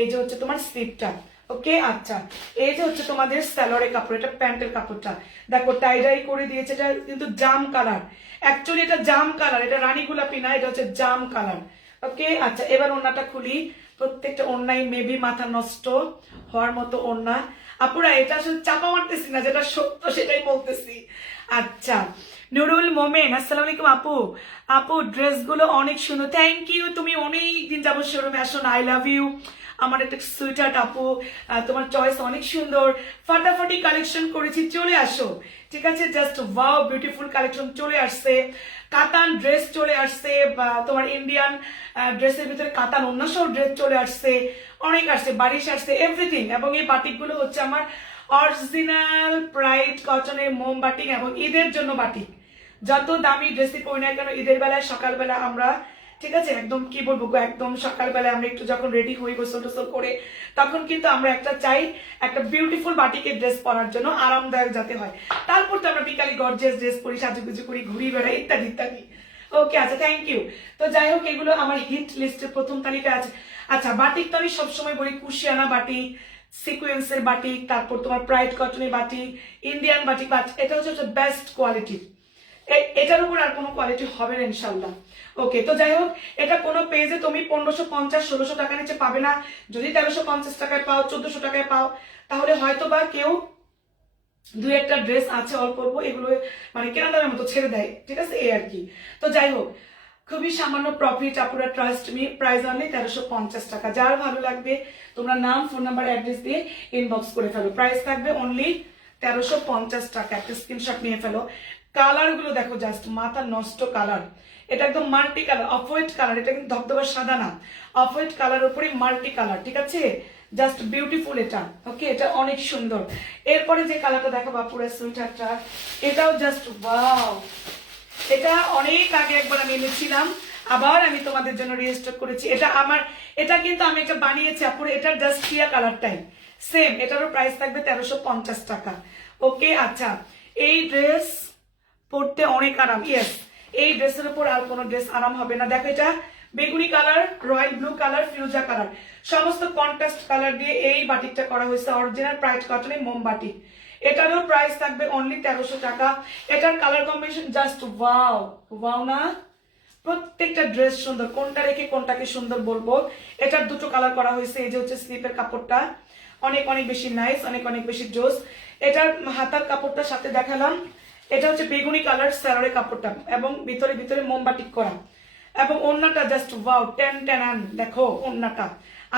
এই যে হচ্ছে তোমার স্লিপটা। ওকে আচ্ছা, এই যে হচ্ছে তোমাদের স্যালোয়ারের কাপড়, এটা প্যান্টের কাপড়টা দেখো টাই করে দিয়েছে, এটা কিন্তু জাম কালার, অ্যাকচুয়ালি এটা জাম কালার, এটা রানী গোলাপি না, এটা হচ্ছে জাম কালার। ওকে আচ্ছা, এবার ওড়নাটা খুলি। প্রত্যেকটা ওড়নাই মেবি মাথা নষ্ট হওয়ার মতো ওড়না। আপুরা এটা আসলে চাপা মারতেছি না, যেটা সত্য সেটাই বলতেছি। আচ্ছা, নুরুল মোমেন আসসালামু আলাইকুম আপু ড্রেসগুলো অনেক সুন্দর, থ্যাংক ইউ। তুমি অনেক দিন যাবো শোরুমে আসো না, আই লাভ ইউ আমার একটা সুইটার আপু, তোমার চয়েস অনেক সুন্দর, ফাটাফাটি কালেকশন করেছি, চলে আসো ঠিক আছে। জাস্ট ওয়াও বিউটিফুল কালেকশন চলে আসছে, কাতান ড্রেস চলে আসছে, তোমার ইন্ডিয়ান ড্রেসের ভিতরে কাতান ওড়না সহ ড্রেস চলে আসছে, অনেক আসছে, বারিশ আসছে, এভরিথিং। এবং এই বাটিকগুলো হচ্ছে আমার অরিজিনাল প্রাইড কটনের মোম বাটিক, এবং ঈদের জন্য বাটিক। যত দামি ড্রেসই পরি না কেন ঈদের বেলায় সকালবেলা আমরা ঠিক আছে একদম কি বলবো একদম সকালবেলায় আমরা একটু যখন রেডি হই গোসল টোসল করে, তখন কিন্তু আমরা একটা চাই একটা বিউটিফুল বাটিকের ড্রেস পরার জন্য, আরামদায়ক যাতে হয়। তারপর তো আমরা বিকালে গর্জিয়াস ড্রেস পরি, সাজুগুজু করি, ঘুরি বেড়াই, ইত্যাদি ইত্যাদি। ওকে আচ্ছা, থ্যাংক ইউ। তো যাই হোক এগুলো আমার হিট লিস্টের প্রথম তালিকায় আছে। আচ্ছা, বাটিক তো আমি সবসময় বলি কুশিয়ানা বাটিক, সিকুয়েন্সের বাটিক, তারপর তোমার প্রাইড কটনের বাটিক, ইন্ডিয়ান বাটিক, এটা হচ্ছে বেস্ট কোয়ালিটি, এটার উপর আর কোনো কোয়ালিটি হবে না ইনশাল্লাহ। ওকে তো যাই হোক, এটা কোনো পেজে তুমি 1550-1600 টাকা নিচে পাবে না। যদি 1350 টাকায় পাও, 1400 টাকায় পাও, তাহলে হয়তো বা কেউ দুই একটা ড্রেস আছে অল্প অল্প, এগুলো মানে কেনা দামের মতো ছেড়ে দেয়, ঠিক আছে এই আর কি। তো যাই হোক খুবই সামান্য প্রফিট, আপুরা ট্রাস্ট মি, প্রাইস অনলি 1350 টাকা। যার ভালো লাগবে তোমরা নাম, ফোন নাম্বার, অ্যাড্রেস দিয়ে ইনবক্স করে ফেলো, প্রাইস থাকবে অনলি 1350 টাকা। একটা স্ক্রিনশট নিয়ে ফেলো। কালার গুলো দেখো জাস্ট মাথা নষ্ট কালার, এটা একদম multi colour, off white colour, এটা কিন্তু ধবধবা সাদা না, অফ হোয়াইট কালার উপরে মাল্টি কালার, ঠিক আছে জাস্ট বিউটিফুল এটা। ওকে এটা অনেক সুন্দর। এরপরে যে কালারটা দেখো বাপুরা সুইটারটা, এটাও জাস্ট ওয়াও, এটা অনেক আগে একবার আমি এনেছিলাম, আবার আমি তোমাদের জন্য রিস্টক করেছি। এটা আমার, এটা কিন্তু আমি এটা বানিয়েছি আপুরে, এটার জাস্ট টিয়া কালারটাই সেম, এটারও প্রাইস থাকবে 1350 টাকা। ওকে আচ্ছা, এই ড্রেস পরতে অনেক আরাম, ইয়েস এই ড্রেসের উপর আর কোনো ড্রেস আরাম হবে না। দেখো এটা বেগুনি কালার, রয়্যাল ব্লু কালার, ফিরোজা কালার, সমস্ত কন্ট্রাস্ট কালার দিয়ে এই বাটিকটা করা হয়েছে, অরিজিনাল প্রাইড কটনের মোম বাটিক। এটারও প্রাইস থাকবে অনলি 1300 টাকা। এটার colour combination just wow, wow না, প্রত্যেকটা ড্রেস সুন্দর, কোনটা রেখে কোনটাকে সুন্দর বলবো। এটার দুটো কালার করা হয়েছে, এই যে হচ্ছে স্লিপের কাপড়টা অনেক অনেক বেশি নাইস, অনেক অনেক বেশি জোস। এটার হাতার কাপড়টা সাথে দেখালাম, এটা হচ্ছে বেগুনি কালার স্যালোয়ারের কাপড়টা, এবং ভিতরে ভিতরে মোমবাটিক করা, এবং ওড়নাটা জাস্ট ওয়াও, টেন টেন, দেখো ওড়নাটা,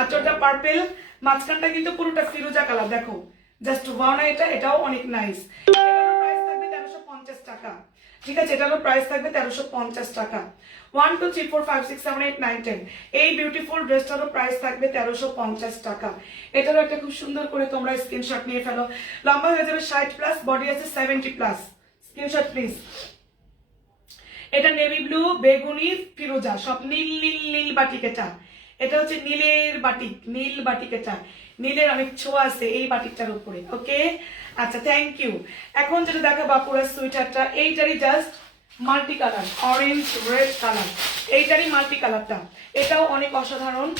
আঁচলটা পার্পেল, মাঝখানটা কিন্তু পুরোটা ফিরোজা কালার, দেখো জাস্ট ওয়াও না, এটাও অনেক নাইস। এটারও প্রাইস থাকবে 1350 টাকা, ঠিক আছে এটারও প্রাইস থাকবে 1350 টাকা। 1 2 3 4 5 6 7 8 9 10 এই বিউটিফুল ড্রেসটারও প্রাইস থাকবে 1350 টাকা। এটারও একটা খুব সুন্দর করে তোমরা স্ক্রিনশট নিয়ে ফেলো, লম্বা হয়ে যাবে 60 প্লাস, বডি আছে 70 প্লাস, স্ক্রিনশট প্লিজ। এটা নেভি ব্লু, বেগুনি, ফিরোজা, সব নীল নীল নীল বাটিক, এটা হচ্ছে নীলের বাটিক, নীল বাটিক, এটা নীলের অনেক ছোঁয়া আছে এই বাটিকটার উপরে। ওকে আচ্ছা, থ্যাংক ইউ। এখন যেটা দেখা বাপুরা সুইটারটা, এইটারই just multi colour, orange red colour, এইটারই মাল্টি কালারটা, এটাও অনেক অসাধারণ।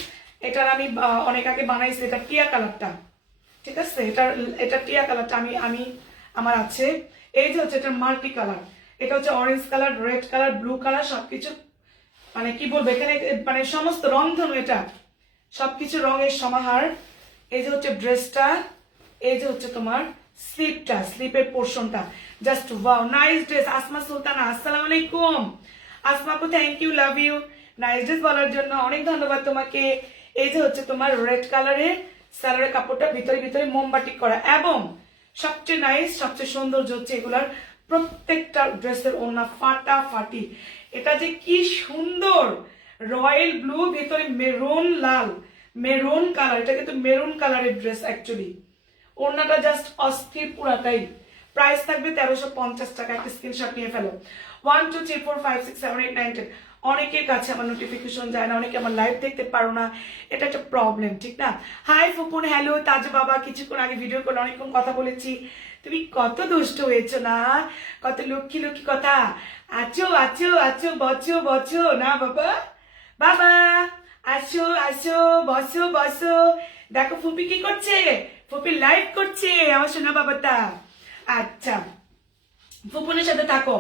এটার আমি অনেক আগে বানাইছি, এটা টিয়া কালারটা, ঠিক আছে এটা টিয়া কালারটা আমি আমার আছে। এই যে হচ্ছে এটা মাল্টি কালার, এটা হচ্ছে orange colour, red colour, blue colour, সবকিছু মানে কি বলবো এখানে মানে সমস্ত রংধনু, এটা সবকিছু রঙের সমাহার। এই যে হচ্ছে ড্রেসটা, এই যে হচ্ছে তোমার স্লিপটা, স্লিপের পোর্শনটা just wow, nice dress. Asma Sultana আসসালামু আলাইকুম, আসমা আপু thank you, love you, nice dress বলার জন্য অনেক ধন্যবাদ তোমাকে। এই যে হচ্ছে তোমার রেড কালারের স্যালোয়ারের কাপড়টা, ভিতরে ভিতরে মোমবাটিক করা, এবং সবচেয়ে নাইস সবচেয়ে সৌন্দর্য হচ্ছে এগুলার প্রত্যেকটা ড্রেসের ওড়না ফাটাফাটি, এটা যে কি সুন্দর, রয়্যাল ব্লু ভিতরে মেরুন লাল, মেরুন কালার, এটা কিন্তু মেরুন কালারের ড্রেস অ্যাকচুয়ালি। ওড়নাটা জাস্ট অস্থির পুরাটাই। প্রাইস থাকবে 1350 টাকা। একটা স্ক্রিনশট নিয়ে ফেলো। 1 2 3 4 5 6 7 8 9 10। অনেকের কাছে আমার নোটিফিকেশন যায় না, অনেকে আমার লাইভ দেখতে পারো না, এটা একটা প্রবলেম, ঠিক না? হাই ফুপুন, হ্যালো তাজ বাবা, কিছুক্ষণ আগে ভিডিও করে অনেকক্ষণ কথা বলেছি। তুমি কত দুষ্ট হয়েছো না, কত লক্ষ্মী লক্ষ্মী কথা। আছো আছো আছো, বছো বছো না বাবা, বাবা আসো আসো, বসো বসো। দেখো ফুপি কি করছে, ফুপি লাইভ করছে আমার সোনা বাবাটা। আচ্ছা, ফুপুনের সাথে থাকো।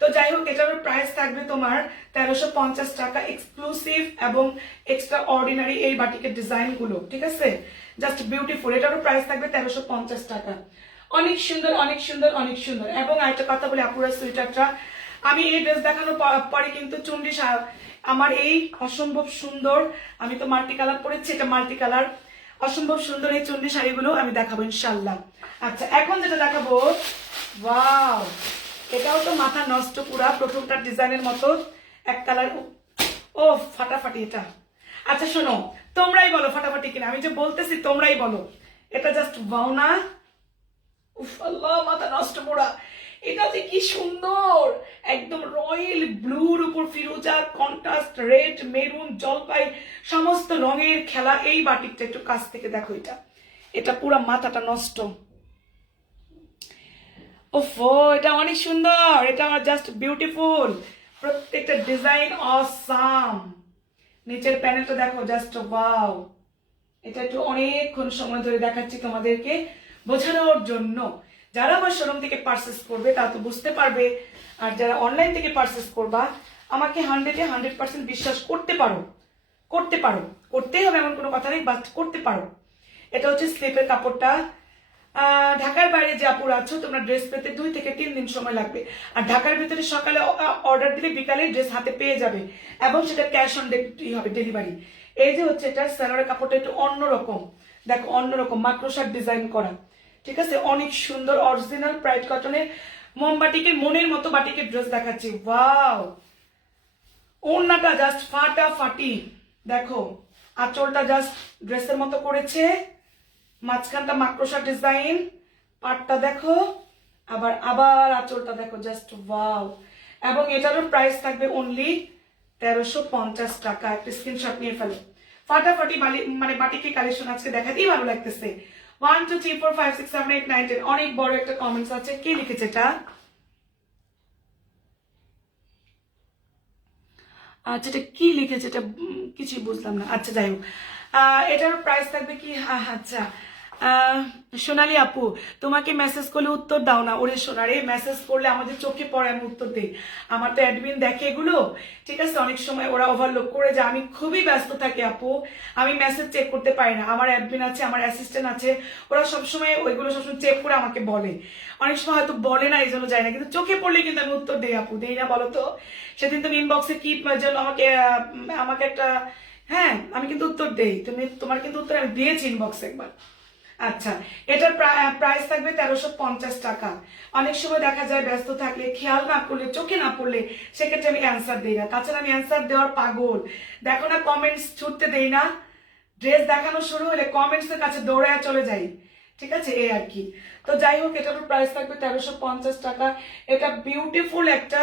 তো যাই হোক, এটার প্রাইস থাকবে তোমার 1350 টাকা, এক্সক্লুসিভ এবং এক্সট্রা অর্ডিনারি এই বাটিকের ডিজাইন গুলো, ঠিক আছে? Just beautiful. এটারও প্রাইস থাকবে 1350 টাকা। অনেক সুন্দর অনেক সুন্দর অনেক সুন্দর। এবং আরেকটা কথা বলি আপুরা সুইটারটা, আমি এই ড্রেস দেখানোর পরে কিন্তু চুন্ডি আমার এই অসম্ভব সুন্দর, আমি তো মাল্টি কালার পরেছি, এটা মাল্টি কালার, অসম্ভব সুন্দর এই চুন্ডি শাড়িগুলো আমি দেখাবো ইনশাল্লাহ। আচ্ছা, এখন যেটা দেখাবো, ওয়াও, এটাও তো মাথা নষ্ট পুরা, প্রথমটা ডিজাইনের মতো এক কালার। ও ফাটাফাটি এটা। আচ্ছা শোনো, তোমরাই বলো ফাটাফাটি কিনা, আমি যে বলতেছি তোমরাই বলো। এটা জাস্ট ওয়াও না? উফ আল্লাহ, মাথা নষ্ট পুরা। এটা যে কি সুন্দর, একদম রয়্যাল ব্লুর উপর ফিরোজা, কন্ট্রাস্ট রেড, মেরুন, জলপাই, সমস্ত রঙের খেলা এই বাটিকটা। একটু কাছ থেকে দেখো, এটা এটা পুরা মাথাটা নষ্ট। ওফো, এটা অনেক সুন্দর, এটা আমার জাস্ট বিউটিফুল, প্রত্যেকটা ডিজাইন অসাম। নিচের প্যানেলটা দেখো, জাস্ট ওয়াও। এটা একটু অনেকক্ষণ সময় ধরে দেখাচ্ছি তোমাদেরকে বোঝানোর জন্য। যারা আমার শোরুম থেকে পারচেস করবে তারা তো বুঝতে পারবে, আর যারা অনলাইন থেকে পারচেস করবা আমাকে 100% বিশ্বাস করতে পারো, করতে পারো, করতেই হবে এমন কোনো কথা নেই, বাট করতে পারো। এটা হচ্ছে স্লিপের কাপড়টা। ঢাকার বাইরে যে আপুরা আছো, তোমরা ড্রেস পেতে 2 থেকে 3 দিন সময় লাগবে। আর ঢাকার ভিতরে সকালে অর্ডার দিলে বিকালে ড্রেস হাতে পেয়ে যাবে, এবং সেটা ক্যাশ অন হবে ডেলিভারি। এই যে হচ্ছে এটা সালোয়ারের কাপড়টা একটু অন্যরকম, দেখো অন্যরকম মাকড়সার ডিজাইন করা, ঠিক আছে? অনেক সুন্দর অরিজিনাল প্রাইড কটনের মোমবাটিকের মনের মতো বাটিকের ড্রেস দেখাচ্ছি। ওয়াও, ওড়নাটা জাস্ট ফাটাফাটি। দেখো আঁচলটা জাস্ট ড্রেসের মতো করেছে, মাঝখানটা মাকড়সা ডিজাইন, পাটটা দেখো, আবার আবার আঁচলটা দেখো, জাস্ট ওয়াও। এবং এটারও প্রাইস থাকবে অনলি 1350 টাকা। একটা স্ক্রিনশট নিয়ে ফেলো। ফাটাফাটি মানে বাটিকে কালেকশন আজকে দেখাতেই ভালো লাগতেছে। 1 2 3 4 5 6 7 8 9 10। অনেক বড় একটা কমেন্টস আছে, কে লিখেছে এটা? আচ্ছা, এটা কি লিখেছে, এটা কিছুই বুঝলাম না। আচ্ছা যাই হোক, এটার প্রাইস থাকবে কি, আচ্ছা সোনালি আপু, তোমাকে মেসেজ করলে উত্তর দাও না। ওরে সোনারে, মেসেজ করলে আমাদের চোখে পড়ে, আমি উত্তর দিই। আমার তো অ্যাডমিন দেখে এগুলো, ঠিক আছে? অনেক সময় ওরা ওভারলোড করে যায়, আমি খুবই ব্যস্ত থাকি আপু, আমি মেসেজ চেক করতে পারি না। আমার অ্যাডমিন আছে, আমার অ্যাসিস্ট্যান্ট আছে, ওরা সবসময় ওইগুলো সবসময় চেক করে আমাকে বলে। অনেক সময় হয়তো বলে না, এই জন্য যায় না, কিন্তু চোখে পড়লে কিন্তু আমি উত্তর দিই আপু। দিই না বলো তো? সেদিন তুমি ইনবক্সে কি যেন আমাকে আমাকে একটা, হ্যাঁ আমি কিন্তু উত্তর দেই, তোমার কিন্তু উত্তর আমি দিয়েছি ইনবক্সে একবার। আচ্ছা, এটার প্রাইস থাকবে 1350 টাকা। অনেক সময় দেখা যায় ব্যস্ত থাকলে, খেয়াল না করলে, চোখে না পড়লে, সেক্ষেত্রে আমি অ্যান্সার দিই না। তাছাড়া আমি অ্যান্সার দেওয়ার পাগল, দেখো না কমেন্টস ছুটতে দেই না, ড্রেস দেখানো শুরু হলে কমেন্টস এর কাছে দৌড়ায় চলে যাই, ঠিক আছে? এই আর কি। তো যাই হোক, এটার প্রাইস থাকবে 1350 টাকা। এটা বিউটিফুল একটা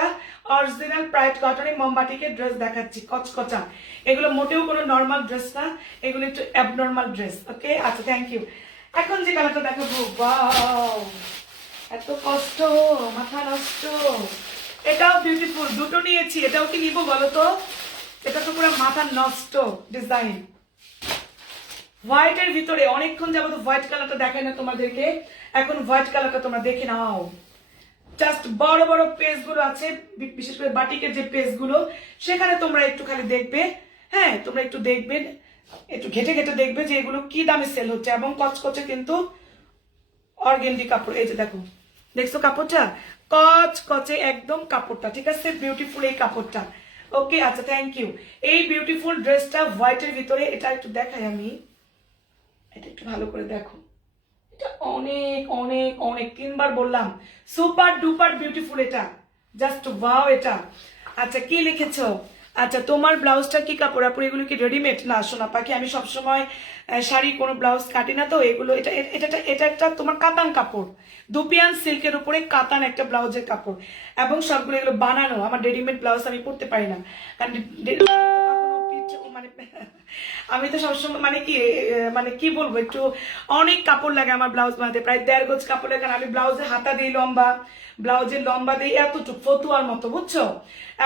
অরিজিনাল প্রাইড কটনের মোমবাটিকের ড্রেস দেখাচ্ছি, কচকচা। এগুলো মোটেও কোনো নর্মাল ড্রেস না, এগুলো একটু অ্যাবনর্মাল ড্রেস। ওকে, আচ্ছা থ্যাংক ইউ। এখন যে কালারটা দেখাবো, ওয়াও, এত কষ্ট, মাথা নষ্ট। এটাও বিউটিফুল, দুটো নিয়েছি, এটাও কি নিবো বলো তো? এটা তো পুরো মাথা নষ্ট ডিজাইন, হোয়াইটের ভিতরে। অনেকক্ষণ যাবো হোয়াইট কালারটা দেখাই না তোমাদেরকে, এখন হোয়াইট কালারটা তোমরা দেখে নাও। জাস্ট বড় বড় পেজ গুলো আছে, বিশেষ করে বাটিকের যে পেজ গুলো, সেখানে তোমরা একটু খালি দেখবে, হ্যাঁ তোমরা একটু দেখবে, একটু ঘেটে ঘেটে দেখবে যে এগুলো কি দামে সেল হচ্ছে। এবং কচকচে কিন্তু অর্গেন্ডি কাপড়, এই যে দেখো, দেখছো কাপড়টা কচকচে একদম কাপড়টা, ঠিক আছে? বিউটিফুল এই কাপড়টা। ওকে, আচ্ছা থ্যাংক ইউ। এই বিউটিফুল ড্রেসটা হোয়াইটের ভিতরে, এটা একটু দেখাই আমি, এটা একটু ভালো করে দেখো, এটা অনেক অনেক অনেক, 3 বার বললাম, সুপার ডুপার বিউটিফুল এটা, জাস্ট ওয়াও এটা। আচ্ছা, কি লিখেছো? আচ্ছা, তোমার ব্লাউজটা কি কাপড় আপু? এগুলো কি রেডিমেড? না সোনা পাখি, আমি সবসময় শাড়ি কোনো ব্লাউজ কাটি না, তো এগুলো এটা এটা এটা একটা তোমার কাতান কাপড়, দুপিয়ান সিল্কের উপরে কাতান একটা ব্লাউজের কাপড়, এবং সবগুলো এগুলো বানানো। আমার রেডিমেড ব্লাউজ আমি পরতে পারি না, কারণ মানে আমি তো সবসময় মানে কি বলবো, একটু অনেক কাপড় লাগে আমার ব্লাউজ বানাতে, প্রায় 1.5 গজ কাপড় লাগে। কারণ আমি ব্লাউজের হাতা দিই লম্বা, ব্লাউজের লম্বা দিই এতটুকু ফতুয়ার মতো, বুঝছো?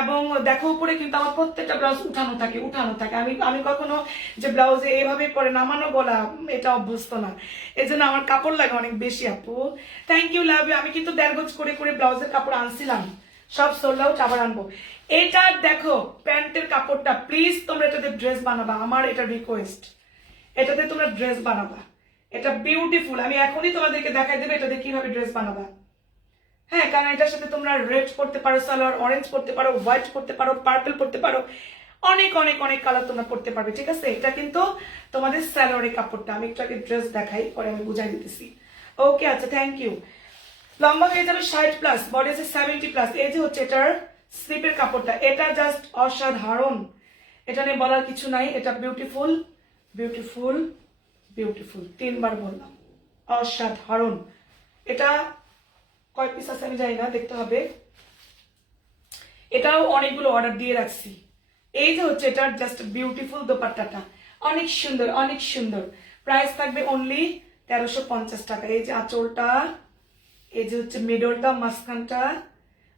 এবং দেখো উপরে কিন্তু আমার প্রত্যেকটা ব্লাউজ উঠানো থাকে। আমি আমি কখনো যে ব্লাউজে এভাবে পরে নামানো গলা, এটা অভ্যস্ত না, এই জন্য আমার কাপড় লাগে অনেক বেশি আপু। Thank you, love you. আমি কিন্তু 1.5 গজ করে করে ব্লাউজের কাপড় আনছিলাম, সব সোল্ড আউট, আবার আনবো। এটা দেখো প্যান্টের কাপড়টা, প্লিজ তোমরা এটাতে ড্রেস বানাবা, আমার এটা রিকোয়েস্ট, এটাতে তোমরা ড্রেস বানাবা, এটা বিউটিফুল। আমি এখনই তোমাদেরকে দেখাই দেবো এটাতে কিভাবে ড্রেস বানাবা। হ্যাঁ, কারণ এটার সাথে তোমরা রেড পড়তে পারো, সালোয়ার অরেঞ্জ পড়তে পারো, হোয়াইট পড়তে পারো, পার্পল পড়তে পারো, অনেক অনেক অনেক কালার তোমরা পড়তে পারবে, ঠিক আছে? এটা কিন্তু তোমাদের সালোয়ারের কাপড়টা, আমি একটু আগে ড্রেস দেখাই, পরে আমি বুঝাই দিতেছি। ওকে, আচ্ছা, থ্যাংক ইউ। লম্বা হয়ে যাবে 60+, বডি আছে 70+। এই যে হচ্ছে এটার স্লিপের কাপড়টা, এটা জাস্ট অসাধারণ, এটা নিয়ে বলার কিছু নাই। এটা বিউটিফুল বিউটিফুল বিউটিফুল, 3বার বললাম, অসাধারণ। এটা কয় পিস আছে আমি জানি না, দেখতে হবে। এটাও অনেকগুলো অর্ডার দিয়ে রাখছি। এই যে হচ্ছে এটার জাস্ট বিউটিফুল দোপাট্টাটা, অনেক সুন্দর অনেক সুন্দর। প্রাইস থাকবে অনলি 1350 টাকা। এই যে আঁচলটা, এই যে হচ্ছে মিডলটা, মাঝখানটা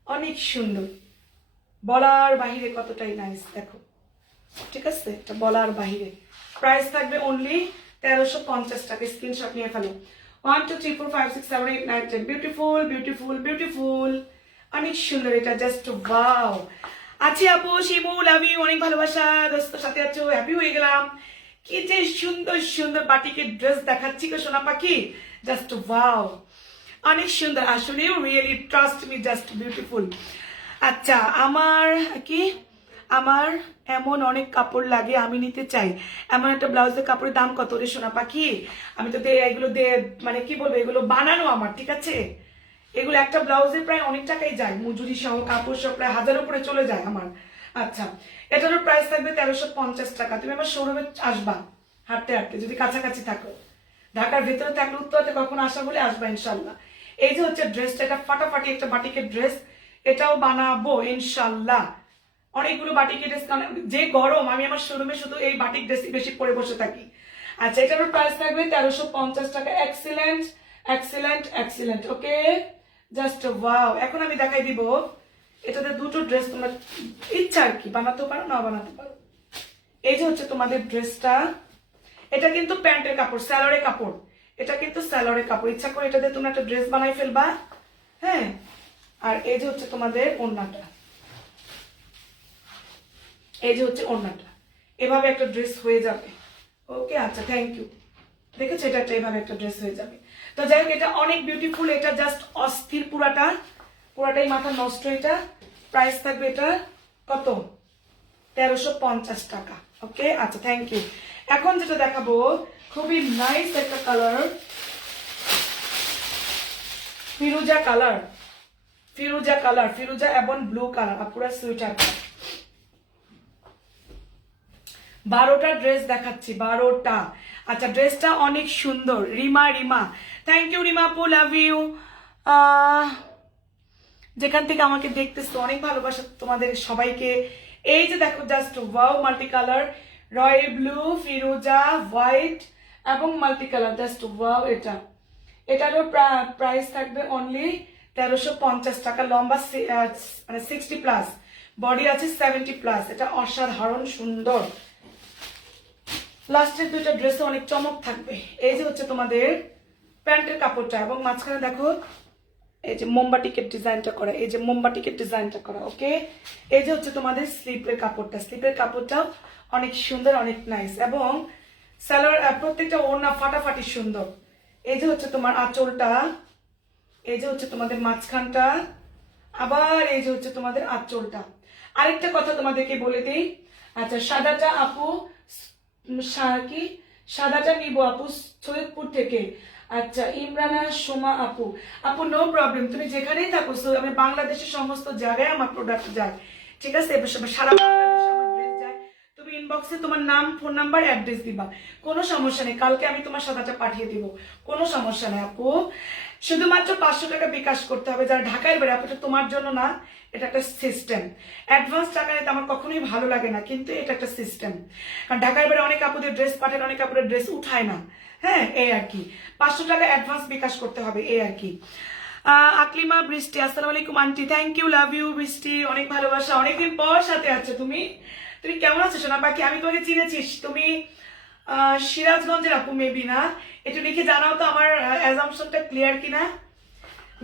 অনেক সুন্দর, বলার বাহিরে কতটাই নাইস, দেখো, ঠিক আছে? এটা বলার বাহিরে। প্রাইস থাকবে অনলি 1350 টাকা। স্ক্রিনশট নিয়ে ফেলো। 1 2 3 4 5 6 7 8 9 10। বিউটিফুল বিউটিফুল বিউটিফুল, অনেক সুন্দর, এটা জাস্ট ওয়াও। আছি আপু, শিমু, লাভ ইউ, অনেক ভালোবাসা, দোস্তের সাথে আছো, হ্যাপি হয়ে গেলাম। কি যে সুন্দর সুন্দর বাটিকের ড্রেস দেখাচ্ছি গো সোনা পাখি, জাস্ট ওয়াও, অনেক সুন্দর আসলে, really trust me, just beautiful. আচ্ছা, আমার এমন অনেক কাপড় লাগে, আমি নিতে চাই। এমন একটা ব্লাউজের কাপড়ের দাম কত রে সোনা পাখি? আমি তো এগুলো মানে কি বলবো, এগুলো বানানো আমার, ঠিক আছে? এগুলো একটা ব্লাউজে প্রায় অনেক টাকাই যায়, মজুরি সহ কাপড় সহ প্রায় 1000 উপরে চলে যায় আমার। আচ্ছা, এটারও প্রাইস থাকবে 1350 টাকা। তুমি আমার শোরুমে আসবা হাঁটতে হাঁটতে, যদি কাছাকাছি থাকো। ঢাকার ভেতরে থাকলে উত্তরাতে কখনো আসা বলে আসবা ইনশাল্লাহ। এই যে হচ্ছে ড্রেসটা, এটা ফাটাফাটি একটা বাটিকের ড্রেস, এটাও বানাবো ইনশাল্লাহ। অনেকগুলো বাটিকের ড্রেস, কারণ যে গরম, আমি আমার শোরুমে শুধু এই বাটিক ড্রেস বেশি পরে বসে থাকি। আচ্ছা, এটারও প্রাইস থাকবে 1350 টাকা। এক্সিলেন্ট এক্সিলেন্ট এক্সিলেন্ট, ওকে, জাস্ট ওয়াও। এখন আমি দেখাই দিব এটাতে দুটো ড্রেস, তোমার ইচ্ছা আর কি, বানাতেও পারো না বানাতে পারো। এই যে হচ্ছে তোমাদের ড্রেসটা, এটা কিন্তু প্যান্টের কাপড়, স্যালোয়ারের কাপড়, এটা কিন্তু স্যালোয়ারের কাপড়। ইচ্ছা করে এটাতে তোমরা একটা ড্রেস বানাই ফেলবা, হ্যাঁ। আর এই যে হচ্ছে তোমাদের ওড়নাটা, এই যে হচ্ছে ওড়নাটা, এভাবে একটা ড্রেস হয়ে যাবে। ওকে, আচ্ছা, থ্যাংক ইউ। দেখেছো, এটা একটা এভাবে একটা ড্রেস হয়ে যাবে। তো যাই হোক, এটা অনেক বিউটিফুল, এটা জাস্ট অস্থির, পুরাটাই মাথা নষ্ট। এটা প্রাইস থাকবে এটা কত? 1350 টাকা। ওকে, আচ্ছা, থ্যাংক ইউ। এখন যেটা দেখাবো, খুবই নাইস একটা কালার, ফিরোজা কালার, ফিরোজা এবং ব্লু কালার, পুরা সুইটার। 12টা ড্রেস দেখাচ্ছি, 12টা। আচ্ছা, ড্রেসটা অনেক সুন্দর। রিমা, থ্যাংক ইউ রিমা আপু, লাভ ইউ। যেখান থেকে আমাকে দেখতেছো, অনেক ভালোবাসা তোমাদের সবাইকে। এই যে দেখো, just wow, multi colour, royal blue, ফিরোজা, হোয়াইট এবং মাল্টি কালার, জাস্ট ওয়াও। এটারও প্রাইস থাকবে অনলি 1350 টাকা। লম্বা মানে 60+, বডি আছে 70+। এটা অসাধারণ সুন্দর। লাস্টের দুইটা ড্রেসে অনেক চমক থাকবে। এই যে হচ্ছে তোমাদের প্যান্টের কাপড়টা, এবং মাঝখানে দেখো এই যে মোমবাটিকের ডিজাইনটা করা, এই যে মোমবাটিকের ডিজাইনটা করা। ওকে, এই যে হচ্ছে তোমাদের স্লিপের কাপড়টাও অনেক সুন্দর, অনেক নাইস, এবং সালোয়ার প্রত্যেকটা ওড়না ফাটাফাটি সুন্দর। এই যে হচ্ছে তোমার আঁচলটা, এই যে হচ্ছে তোমাদের মাঝখানটা, আবার এই যে হচ্ছে তোমাদের আঁচলটা। আরেকটা কথা তোমাদেরকে বলে দিই, আচ্ছা, সাদাটা আপু সাদাটা নিবো আপু সৈয়দপুর থেকে। আচ্ছা, ইমরানা সোমা আপু, নো প্রবলেম, তুমি যেখানেই থাকো, আমি বাংলাদেশের সমস্ত জায়গায় আমার প্রোডাক্ট যায়, ঠিক আছে? সারা বাংলাদেশে আমার ইনবক্সে তোমার নাম, ফোন নাম্বার, অ্যাড্রেস দিবা, কোনো সমস্যা নেই। কালকে আমি তোমার সাদাটা পাঠিয়ে দিব, কোনো সমস্যা নেই আপু। শুধুমাত্র 500 টাকা বিকাশ করতে হবে যারা ঢাকায় বেড়ে। আপু এটা তোমার জন্য না, এটা একটা সিস্টেম। অ্যাডভান্স টাকা নিতে আমার কখনোই ভালো লাগে না, কিন্তু এটা একটা সিস্টেম। কারণ ঢাকায় বেড়ে অনেক আপুদের ড্রেস পাঠায়, অনেক আপুদের ড্রেস উঠায় না। হ্যাঁ, এই আর কি। 500 টাকা অ্যাডভান্স বিকাশ করতে হবে, এই আর কি। আকলিমা বৃষ্টি, আসসালামু আলাইকুম aunty, thank you, love you Brishti, অনেক ভালোবাসা। অনেকদিন পর সাথে আছো তুমি। তুমি কেমন আছো সোনা পাখি? আমি তোমাকে চিনেছিস, তুমি সিরাজগঞ্জের আপু মেবি না? একটু লিখে জানাও তো আমার অ্যাজাম্পশনটা ক্লিয়ার কিনা।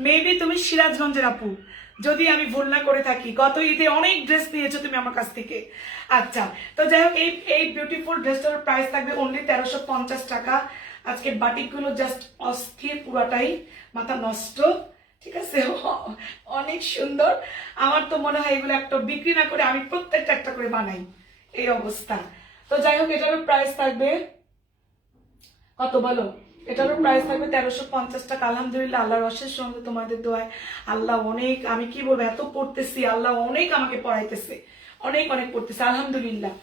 মেবি তুমি সিরাজগঞ্জের আপু, যদি আমি ভুল না করে থাকি। গত ঈদে অনেক ড্রেস নিয়েছো তুমি আমার কাছ থেকে। আচ্ছা, তো যাই হোক, এই বিউটিফুল ড্রেসটার প্রাইস থাকবে অনলি 1350 টাকা। আজকে বাটিকগুলো জাস্ট অস্থির, পুরাটাই মাথা নষ্ট। ঠিক আছে, অনেক সুন্দর। আমার তো মনে হয় এগুলো একটা বিক্রি না করে আমি প্রত্যেকটা একটা করে বানাই, এই অবস্থা। তো যাই হোক, এটারও প্রাইস থাকবে কত বলো? এটারও প্রাইস থাকবে 1350 টাকা। আলহামদুলিল্লাহ, আল্লাহর অশেষ সঙ্গে তোমাদের দোয়ায় আল্লাহ অনেক, আমি কি বলবো, এত পড়তেছি, আল্লাহ অনেক আমাকে পড়াইতেছে, অনেক অনেক পড়তেছে আলহামদুলিল্লাহ।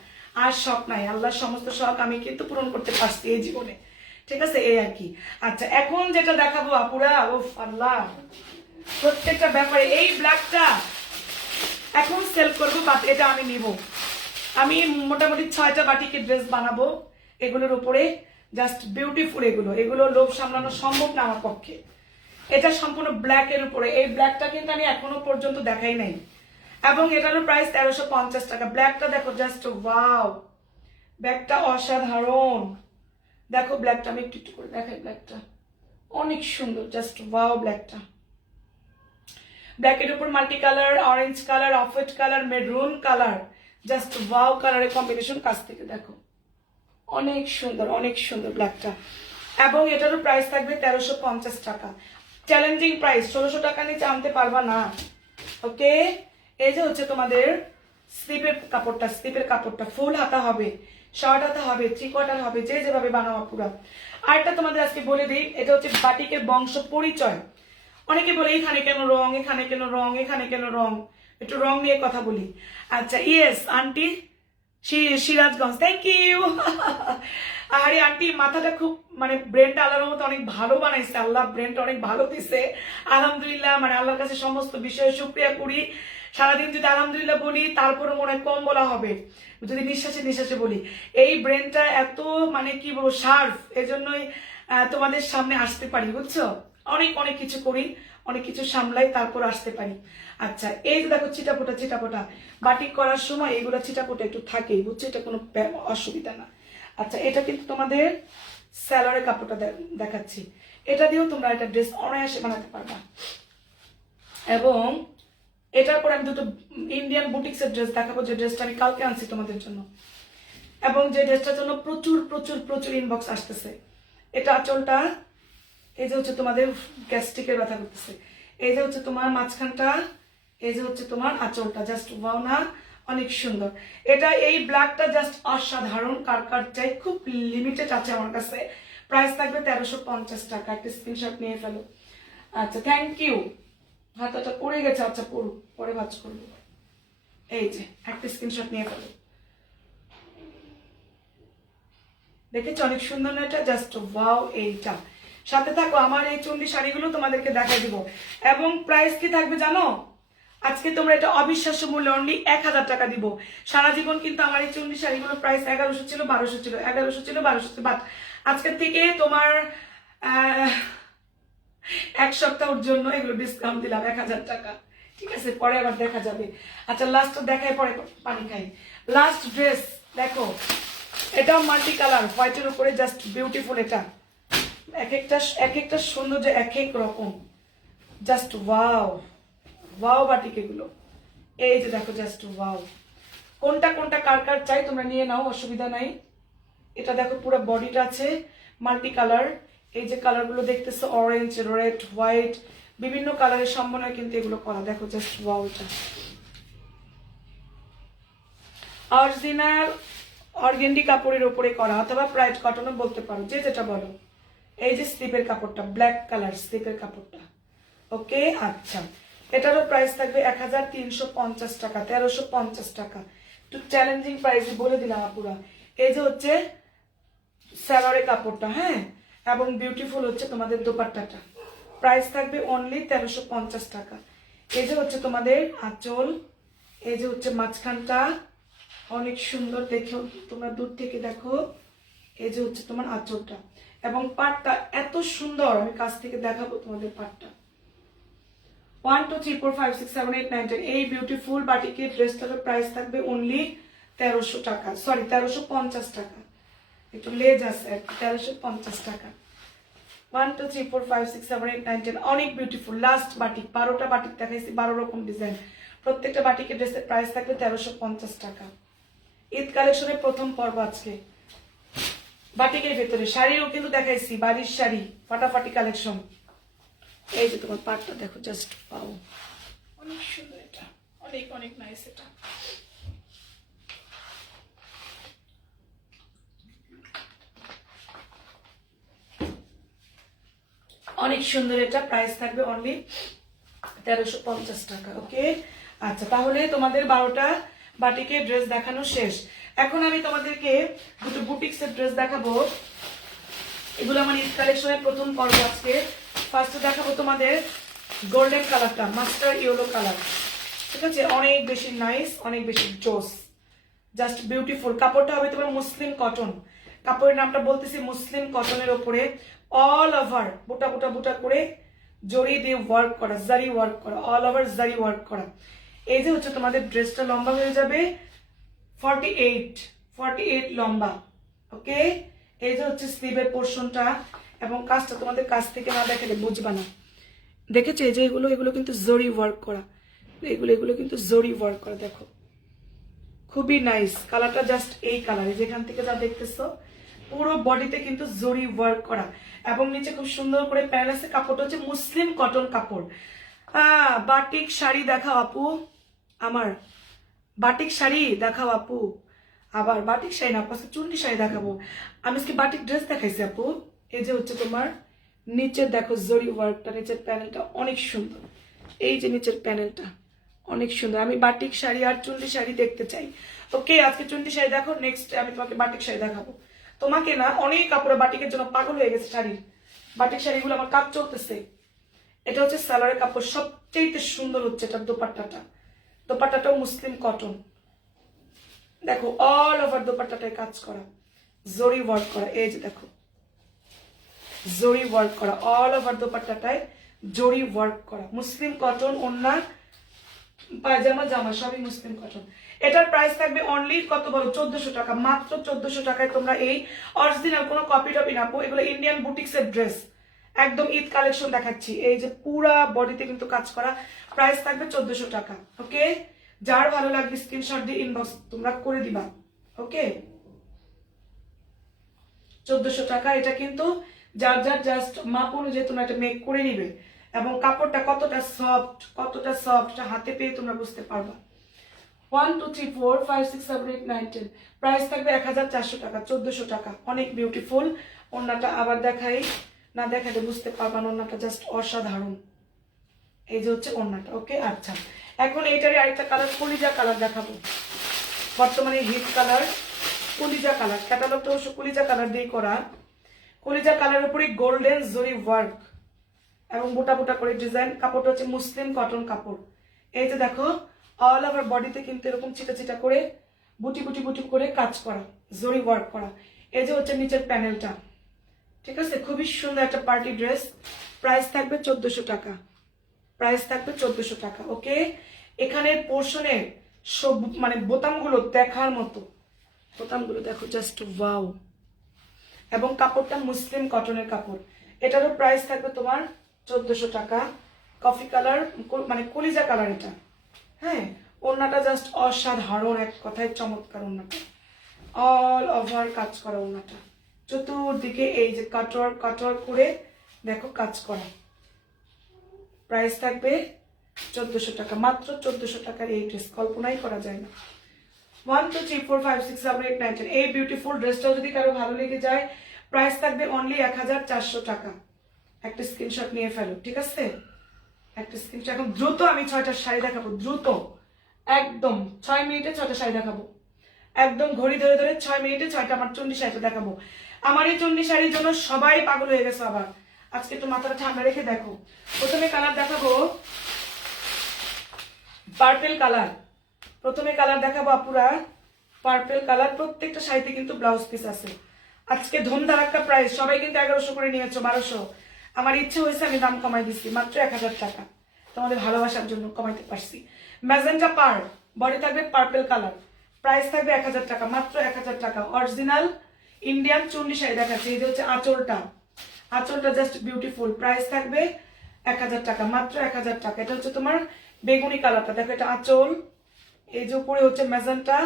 আর শখ নাই, আল্লাহর সমস্ত শখ আমি কিন্তু পূরণ করতে পারছি এই জীবনে। ঠিক আছে, এই আর কি। আচ্ছা, এখন যেটা দেখাবো আপুরা, ও আল্লাহ, প্রত্যেকটা ব্যাপারে এই ব্ল্যাকটা এখন সেল করবো, বাট এটা আমি নিব। আমি মোটামুটি 6টা বাটিকের ড্রেস বানাবো এগুলোর উপরে, জাস্ট বিউটিফুল। এগুলো লোভ সামলানো সম্ভব না আমার পক্ষে। এটা সম্পূর্ণ ব্ল্যাক এর উপরে, এই ব্ল্যাকটা কিন্তু আমি এখনো পর্যন্ত দেখাই নাই, এবং এটারও প্রাইস 1350 টাকা। ব্ল্যাকটা দেখো, জাস্ট ওয়াও, ব্ল্যাকটা অসাধারণ। দেখো ব্ল্যাকটা, আমি একটু একটু করে দেখাই। ব্ল্যাকটা অনেক সুন্দর, জাস্ট ওয়াও। ব্ল্যাকের উপর multi colour, orange colour, off white colour, maroon colour, just wow কালারের কম্বিনেশন। কাছ থেকে দেখো, অনেক সুন্দর, অনেক সুন্দর ব্ল্যাকটা। এবং এটারও প্রাইস থাকবে 1350 টাকা। চ্যালেঞ্জিং প্রাইস, 1600 টাকা নিচে আনতে পারবা না। ওকে, এই যে হচ্ছে তোমাদের স্লিপের কাপড়টা ফুল হাতা হবে, শর্ট হাতা হবে, 3 কোয়ার্টার হবে, যে যেভাবে বানাও পুরা। আরেকটা তোমাদের আজকে বলে দিই, এটা হচ্ছে বাটিকের বংশ পরিচয়। অনেকে বলে এখানে কেন রং, এখানে কেন রং, এখানে কেন রং। একটু রং নিয়ে কথা বলি। আচ্ছা, yes aunty, Sirajganj, thank you. আরে আন্টি, মাথাটা খুব, মানে ব্রেনটা আল্লাহর মতো অনেক ভালো বানাইছে, আল্লাহ ব্রেনটা অনেক ভালো দিছে আলহামদুলিল্লাহ। মানে আল্লাহর কাছে সমস্ত বিষয়ে শুকরিয়া করি। সারাদিন যদি আলহামদুলিল্লাহ বলি, তারপরে মনে হয় কম বলা হবে যদি নিঃশ্বাসে বলি। এই ব্রেনটা এত, মানে কি বলবো, শার্প, এজন্যই তোমাদের সামনে আসতে পারি, বুঝছো। অনেক অনেক কিছু করি, অনেক কিছু সামলাই, তারপর আসতে পারি। আচ্ছা, এই যে দেখো চিটাপোটা বাটিক করার সময় এগুলো চিটাপোটা একটু থাকেই, বুঝছো, এটা কোনো অসুবিধা না। আচ্ছা, এটা কিন্তু তোমাদের স্যালোয়ারের কাপড়টা দেখাচ্ছি। এটা দিয়েও তোমরা একটা ড্রেস অনায়াসে বানাতে পারবা। এবং এটার পরে আমি দুটো ইন্ডিয়ান বুটিক্সের ড্রেস দেখাবো, যে ড্রেসটা আমি কালকে আনছি তোমাদের জন্য, এবং যে ড্রেসটার জন্য প্রচুর প্রচুর প্রচুর ইনবক্স আসতেছে। এটা আঁচলটা, এই যে হচ্ছে তোমাদের গ্যাস্ট্রিকের ব্যথা করতেছে, এই যে হচ্ছে তোমার মাঝখানটা, এই যে হচ্ছে তোমার আঁচলটা, জাস্ট ওয়াও না, অনেক সুন্দর। এটা এই ব্ল্যাকটা জাস্ট অসাধারণ, কার চাই, খুব লিমিটেড আছে আমার কাছে। প্রাইস থাকবে 1350 টাকা। একটা স্ক্রিনশট নিয়ে ফেলো। আচ্ছা, থ্যাংক ইউ। হাতাটা পড়ে গেছে, আচ্ছা পরে ভাজ করবো। এই যে একটা স্ক্রিনশট নিয়ে ফেলো। দেখেছো, অনেক সুন্দর না এটা, জাস্ট ওয়াও। এইটা সাথে থাকো, আমার এই চুন্ডি শাড়িগুলো তোমাদেরকে দেখাই দিব। এবং প্রাইস কি থাকবে জানো? আজকে তোমরা এটা অবিশ্বাস্য মূল্যে অনলি 1000 টাকা দিব। সারা জীবন কিন্তু আমার এই চুন্ডি শাড়িগুলোর প্রাইস 1100 ছিল, 1200 ছিল, 1100 ছিল, 1200 ছিল, বাট আজকের থেকে তোমার 1 সপ্তাহের জন্য এগুলো ডিসকাউন্ট দিলাম 1000 টাকা। ঠিক আছে, পরে আবার দেখা যাবে। আচ্ছা, লাস্ট দেখাই, পরে পানি খাই। লাস্ট ড্রেস দেখো, এটাও মাল্টি কালার, হোয়াইটের উপরে, জাস্ট বিউটিফুল। এটা এক একটা সৌন্দর্য এক এক রকম, জাস্ট ওয়াও ওয়াও। বাটিক এগুলো, এই যে দেখো, জাস্ট ওয়াও। কোনটা কার চাই তোমরা নিয়ে নাও, অসুবিধা নাই। এটা দেখো, পুরো বডিটা আছে মাল্টি কালার। এই যে কালারগুলো দেখতেছো, অরেঞ্জ, রেড, হোয়াইট, বিভিন্ন কালারের সম্বন্বয় কিন্তু এগুলো করা। দেখো, জাস্ট ওয়াও। এটা অরিজিনাল অর্গেন্ডি কাপড়ের উপরে করা, অথবা প্রাইড কটনও বলতে পারো, যে যেটা বলো। এই যে স্লিপের কাপড়টা, ব্ল্যাক কালার স্লিপের কাপড়টা। ওকে, আচ্ছা, এটারও প্রাইস থাকবে 1350 টাকা, 1350 টাকা। একটু চ্যালেঞ্জিং প্রাইসে বলে দিলাম আপুরা। এই যে হচ্ছে স্যালোয়ারের কাপড়টা, হ্যাঁ, এবং বিউটিফুল হচ্ছে তোমাদের দোপাট্টাটা। প্রাইস থাকবে অনলি 1350 টাকা। এই যে হচ্ছে তোমাদের আঁচল, এই যে হচ্ছে মাঝখানটা অনেক সুন্দর, দেখো তোমরা দূর থেকে দেখো। এই যে হচ্ছে তোমার আঁচলটা এবং পাটটা এত সুন্দর, আমি কাছ থেকে দেখাবো তোমাদের পাটটা। 1 2 3 4 5 6 7 8 9 10 এই বিউটিফুল বাটিকের ড্রেসটার প্রাইস থাকবে অনলি 1300 টাকা, সরি 1350 টাকা, একটু লেজ আছে 1350 টাকা। 1 2 3 4 5 6 7 8 9 10 অনেক বিউটিফুল। লাস্ট বাটিক, 12টা বাটিক দেখাইছি, 12 রকম ডিজাইন। প্রত্যেকটা বাটিকের ড্রেসের প্রাইস থাকবে 1350 টাকা। ঈদ কালেকশনের প্রথম পর্ব আজকে। বাটিকের ভেতরে শাড়িও কিন্তু দেখাইছি, বাড়ির শাড়ি ফাটাফাটি কালেকশন। এই যে তোমার পাটটা দেখো, জাস্ট পাও, অনেক সুন্দর, এটা অনেক অনেক নাইস। এটা অনেক সুন্দর, এটা প্রাইস থাকবে অনলি 1350 টাকা। ওকে, আচ্ছা, তাহলে তোমাদের 12টা বাটিকের ড্রেস দেখানো শেষ। এখন আমি তোমাদেরকে দুটো বুটিক্সের ড্রেস দেখাবো। এগুলো আমার ঈদ কালেকশনের প্রথম পর্ব আজকে। ফার্স্টে দেখাবো তোমাদের গোল্ডেন কালারটা, মাস্টার ইয়েলো কালার, ঠিক আছে, অনেক বেশি নাইস, অনেক বেশি জোস, জাস্ট বিউটিফুল। কাপড়টা হবে তোমার মুসলিম কটন, কাপড়ের নামটা বলতেছি মুসলিম কটনের ওপরে অল ওভার বুটা বুটা বুটা করে জড়ি দিয়ে ওয়ার্ক করা, জারি ওয়ার্ক করা, অল ওভার জারি ওয়ার্ক করা। এই যে হচ্ছে তোমাদের ড্রেসটা লম্বা হয়ে যাবে 48 লম্বা। ওকে, এই যে হচ্ছে স্লিভের পোর্শনটা এবং কাজটা তোমাদের কাছ থেকে না দেখালে বুঝবা না। দেখেছো এই যে এগুলো কিন্তু জরি ওয়ার্ক করা, এগুলো কিন্তু জরি ওয়ার্ক করা, দেখো খুবই নাইস। কালারটা জাস্ট এই কালারে, যেখান থেকে যা দেখতেছো পুরো বডিতে কিন্তু জরি ওয়ার্ক করা এবং নিচে খুব সুন্দর করে প্যানেল আছে। কাপড়টা হচ্ছে মুসলিম কটন কাপড়। বাটিক শাড়ি দেখাও আপু, আমার বাটিক শাড়ি দেখাও আপু। আবার বাটিক শাড়ি না, আজকে চুন্ডি শাড়ি দেখাবো। আমি আজকে বাটিক ড্রেস দেখাইছি আপু। এই যে হচ্ছে তোমার নিচের দেখো জরি ওয়ার্কটা, নিচের প্যানেলটা অনেক সুন্দর। এই যে নিচের প্যানেলটা অনেক সুন্দর। আমি বাটিক শাড়ি আর চুন্ডি শাড়ি দেখতে চাই। ওকে, আজকে চুন্ডি শাড়ি দেখো, নেক্সট আমি তোমাকে বাটিক শাড়ি দেখাবো। তোমাকে না, অনেক কাপড় বাটিকের জন্য পাগল হয়ে গেছে শাড়ির, বাটিক শাড়িগুলো আমার কাজ চলতেছে। এটা হচ্ছে সালোয়ারের কাপড়, সবচেয়ে সুন্দর হচ্ছে এটা দোপাট্টাটা। দোপাট্টাটাও মুসলিম কটন, দেখো অল ওভার দোপাট্টাটায় কাজ করা, জরি ওয়ার্ক করা। এই যে দেখো জরি ওয়ার্ক করা, অল ওভার দোপাট্টাটায় জরি ওয়ার্ক করা, মুসলিম কটন। ওন্না পায়জামা জামা সবই মুসলিম কটন। এটার প্রাইস থাকবে অনলি কত বলো, 1400 টাকা। মাত্র 1400 টাকায় তোমরা এই অরিজিনাল, কোনো কপি টপি না, এগুলো ইন্ডিয়ান বুটিক্সের ড্রেস, একদম ঈদ কালেকশন দেখাচ্ছি। এই যে পুরা বডিতে কিন্তু কাজ করা, প্রাইস থাকবে 1400 টাকা। ওকে, যার ভালো লাগবে স্ক্রিনশট দিয়ে ইনবক্স তোমরা করে দিবা। ওকে, 1400 টাকা। এটা কিন্তু যার যার জাস্ট মাপ অনুযায়ী তোমরা এটা মেক করে নিবে এবং কাপড়টা কতটা সফট হাতে পেয়ে তোমরা বুঝতে পারবা। 1 2 3 4 5 6 7 8 9 10 প্রাইস থাকবে 1400 টাকা, 1400 টাকা। অনেক বিউটিফুল। ওড়নাটা আবার দেখাই, না দেখালে বুঝতে পারবা না, ওড়নাটা জাস্ট অসাধারণ। এই যে হচ্ছে ওড়নাটা। ওকে, আচ্ছা, এখন এইটারই আরেকটা কালার, কলিজা কালার দেখাবো। বর্তমানে হিট কালার কলিজা কালার, ক্যাটালগটা অবশ্য কলিজা কালার দিয়ে করা। কলিজা কালার উপরে গোল্ডেন জরি ওয়ার্ক এবং মোটা মোটা করে ডিজাইন। কাপড়টা হচ্ছে মুসলিম কটন কাপড়। এই যে দেখো অল ওভার বডিতে কিন্তু এরকম চিটা চিটা করে বুটি বুটি বুটি করে কাজ করা, জরি ওয়ার্ক করা। এই যে হচ্ছে নিচের প্যানেলটা, ঠিক আছে, খুবই সুন্দর একটা পার্টি ড্রেস। প্রাইস থাকবে 1400 টাকা, প্রাইস থাকবে 1400 টাকা। ওকে, এখানে পোর্শনের সব মানে বোতামগুলো দেখার মতো, বোতামগুলো দেখো জাস্ট ওয়াও। এবং কাপড়টা মুসলিম কটনের কাপড়। এটারও প্রাইস থাকবে তোমার 1400 টাকা। কফি কালার মানে কলিজা কালার এটা। হ্যাঁ, ওড়নাটা জাস্ট অসাধারণ, এক কথায় চমৎকার। ওড়নাটা অল ওভার কাজ করা, ওড়নাটা চতুর্দিকে এই যে কাটওয়ার্ক কাটওয়ার্ক করে দেখো কাজ করা। প্রাইস থাকবে 1400 টাকা, মাত্র 1400 টাকার এই ড্রেস কল্পনাই করা যায় না। 1 2 3 4 5 6 7 8 9 10 এই বিউটিফুল ড্রেসটাও যদি কারো ভালো লেগে যায়, প্রাইস থাকবে অনলি 1400 টাকা। একটা স্ক্রিনশট নিয়ে ফেলো, ঠিক আছে, একটা স্ক্রিনশট। এখন দ্রুত আমি 6টা শাড়ি দেখাবো, দ্রুত একদম 6 মিনিটে 6টা শাড়ি দেখাবো। একদম ঘড়ি ধরে ধরে 6 মিনিটে 6টা আমার চন্ডী শাড়িটা দেখাবো। আমার এই চন্ডী শাড়ির জন্য সবাই পাগল হয়ে গেছে আবার। আজকে একটু মাথাটা ঠান্ডা রেখে দেখো। প্রথমে কালার দেখাবো পার্পেল কালার। প্রথমে কালার দেখাবো আপুরা পার্পেল কালার। প্রত্যেকটা শাড়িতে কিন্তু ব্লাউজ পিস আছে। আজকে ধুমধারাক্কা প্রাইস, সবাই কিন্তু 1100 করে নিয়েছো, 1200। আমার ইচ্ছে হয়েছে আমি দাম কমাই দিচ্ছি, মাত্র 1000 টাকা। তোমাদের ভালোবাসার জন্য কমাইতে পারছি। ম্যাজেন্টা পার, বডি থাকবে পার্পেল কালার, প্রাইস থাকবে 1000 টাকা, মাত্র 1000 টাকা। অরিজিনাল ইন্ডিয়ান চুন্ডি শাড়ি দেখাচ্ছি। এই যে হচ্ছে আঁচলটা, আঁচলটা জাস্ট বিউটিফুল, প্রাইস থাকবে 1000 টাকা, মাত্র 1000 টাকা। এটা হচ্ছে তোমার বেগুনি কালারটা, দেখো এটা আঁচল। এই যে উপরে হচ্ছে ম্যাজেন্টা,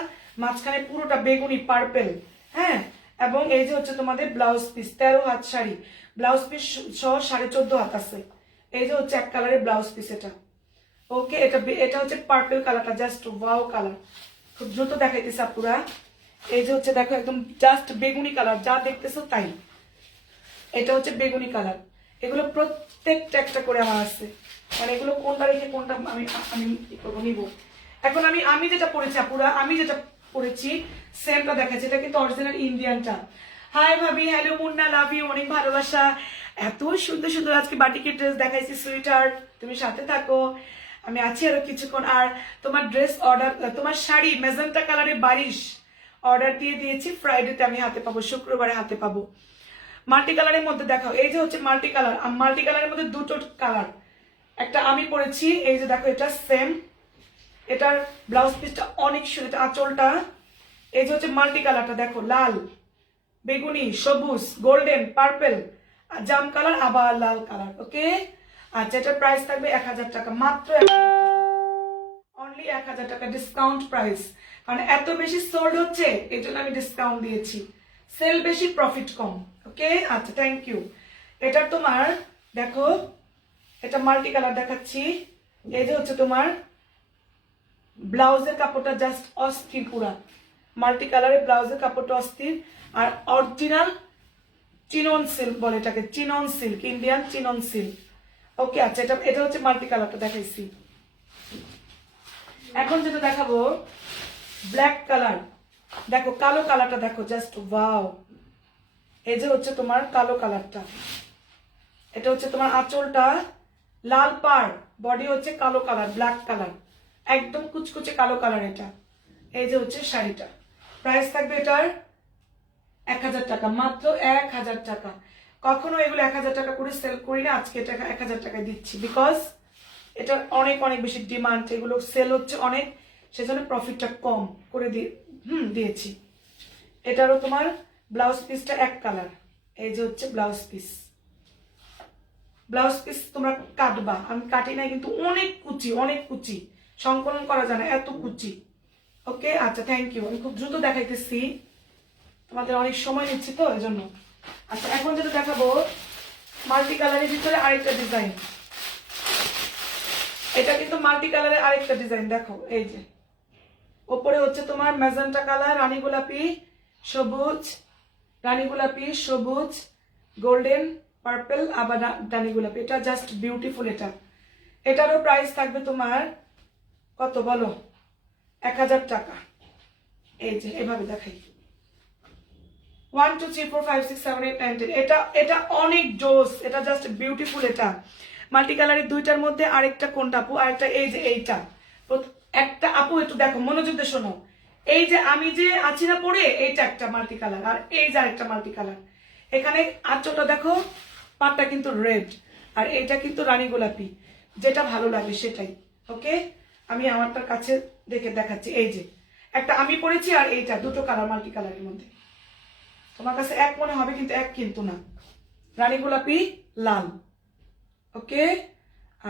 মাঝখানে পুরোটা বেগুনি পার্পেল, হ্যাঁ। এবং এই যে হচ্ছে তোমাদের ব্লাউজ পিস, 13 হাত শাড়ি, ব্লাউজ পিস সহ 14.5 হাত আছে। এই যে হচ্ছে এক কালারের ব্লাউজ পিস এটা। ওকে, এটা হচ্ছে পার্পল কালারটা, জাস্ট ওয়াও কালার। খুব দ্রুত দেখাইতেছে আপুরা। এই যে হচ্ছে দেখো একদম জাস্ট বেগুনি কালার, যা দেখতেছো তাই। এটা হচ্ছে বেগুনি কালার। এগুলো প্রত্যেকটা একটা করে আমার আছে, মানে এগুলো কোনটা রেখে কোনটা আমি আমি কি করবো নিব। এখন আমি যেটা পড়েছি আপুরা, আমি যেটা পড়েছি সেমটা দেখাচ্ছি। এটা কিন্তু অরিজিনাল ইন্ডিয়ানটা। হাই ভাবি, হ্যালো মুন্না, লাভ ইউ, অনেক ভালোবাসা। এত সুন্দর সুন্দর আজকে বাটিকের ড্রেস দেখাইছি সুইটহার্ট, তুমি সাথে থাকো, আমি আছি আরো কিছুক্ষণ। আর তোমার ড্রেস অর্ডার, তোমার শাড়ি মেজেন্টা কালারের বারিশ অর্ডার দিয়ে দিয়েছি, ফ্রাইডেতে আমি হাতে পাবো, শুক্রবারে হাতে পাবো। মাল্টি কালারের মধ্যে দেখাও। এই যে হচ্ছে মাল্টি কালার, মাল্টি কালারের মধ্যে দুটো কালার, একটা আমি পরেছি, এই যে দেখো এটা সেম। এটার ব্লাউজ পিসটা অনেক সুন্দর, এটা আঁচলটা। এই যে হচ্ছে মাল্টি কালারটা, দেখো লাল, বেগুনি, সবুজ, গোল্ডেন, পার্পেল, জাম কালার, আবার লাল কালার। ওকে, আচ্ছা এটার প্রাইস থাকবে 1000 টাকা, মাত্র 1000 টাকা ডিসকাউন্ট প্রাইস। কারণ এত বেশি সোল্ড হচ্ছে এই জন্য আমি ডিসকাউন্ট দিয়েছি। সেল বেশি প্রফিট কম। ওকে, আচ্ছা থ্যাংক ইউ। এটার তোমার দেখো, এটা মাল্টি কালার দেখাচ্ছি। এই যে হচ্ছে তোমার ব্লাউজের কাপড়টা জাস্ট অস্থির, পুরা মাল্টি কালারের ব্লাউজের কাপড়টা অস্থির। আর অরিজিনাল চিনন সিল্ক বলে এটাকে, chinon silk, Indian chinon silk. Okay, আচ্ছা এটা হচ্ছে মাল্টি কালারটা দেখাইছি। এখন যেটা দেখাবো ব্ল্যাক কালার, দেখো কালো কালারটা দেখো, জাস্ট ওয়াও। এই যে হচ্ছে তোমার কালো কালারটা, এটা হচ্ছে তোমার আঁচলটা লাল পাড়, বডি হচ্ছে কালো কালার, ব্ল্যাক কালার, একদম কুচকুচে কালো কালার এটা। এই যে হচ্ছে শাড়িটা, প্রাইস থাকবে এটার 1000 টাকা, মাত্র 1000 টাকা। কখনো এগুলো 1000 টাকা করে সেল করি না, আজকে এটা 1000 টাকায় দিচ্ছি, বিকজ এটা অনেক অনেক বেশি ডিমান্ড, এগুলো সেল হচ্ছে অনেক, সেজন্য প্রফিটটা কম করে দিয়েছি। এটারও তোমার ব্লাউজ পিসটা এক কালার। এই যে হচ্ছে ব্লাউজ পিস, ব্লাউজ পিস তোমরা কাটবা, আমি কাটি নাই কিন্তু অনেক কুচি, অনেক কুচি, সংকলন করা যায় না, এত কুচি। ওকে, আচ্ছা থ্যাংক ইউ। আমি খুব দ্রুত দেখাইতেছি, তোমাদের অনেক সময় নিচ্ছি তো এই জন্য। আচ্ছা এখন যেটা দেখাবো মাল্টি কালারের ভিতরে আরেকটা ডিজাইন। এটা কিন্তু মাল্টি কালারের আরেকটা ডিজাইন, দেখো এই যে ওপরে হচ্ছে তোমার ম্যাজেন্টা কালার, রানী গোলাপি, সবুজ, রানী গোলাপি, সবুজ, গোল্ডেন, পার্পল, আবার রানী গোলাপি। এটা জাস্ট বিউটিফুল। এটারও প্রাইস থাকবে তোমার কত বলো, 1000 টাকা। এই যে এভাবে দেখাই, 1 2 3 4 5 6 7 8 9 10। এটা অনেক জোস, এটা জাস্ট বিউটিফুল। এটা মাল্টি কালারের দুইটার মধ্যে আরেকটা কোনটা আপু, আরেকটা এই যে এইটা। একটা আপু একটু দেখো, মনোযোগ দিয়ে শোনো। এই যে আমি যে আছি না পরে, এইটা একটা মাল্টি কালার, আর এই যে আরেকটা মাল্টি কালার। এখানে আঁচলটা দেখো, পাটটা কিন্তু রেড, আর এইটা কিন্তু রানী গোলাপি, যেটা ভালো লাগে সেটাই। ওকে, আমি আমারটার কাছে দেখে দেখাচ্ছি। এই যে একটা আমি পরেছি, আর এইটা, দুটো কালার মাল্টি কালারের মধ্যে। তোমার কাছে এক মনে হবে কিন্তু এক কিন্তু না, রানী গোলাপি, লাল। ওকে,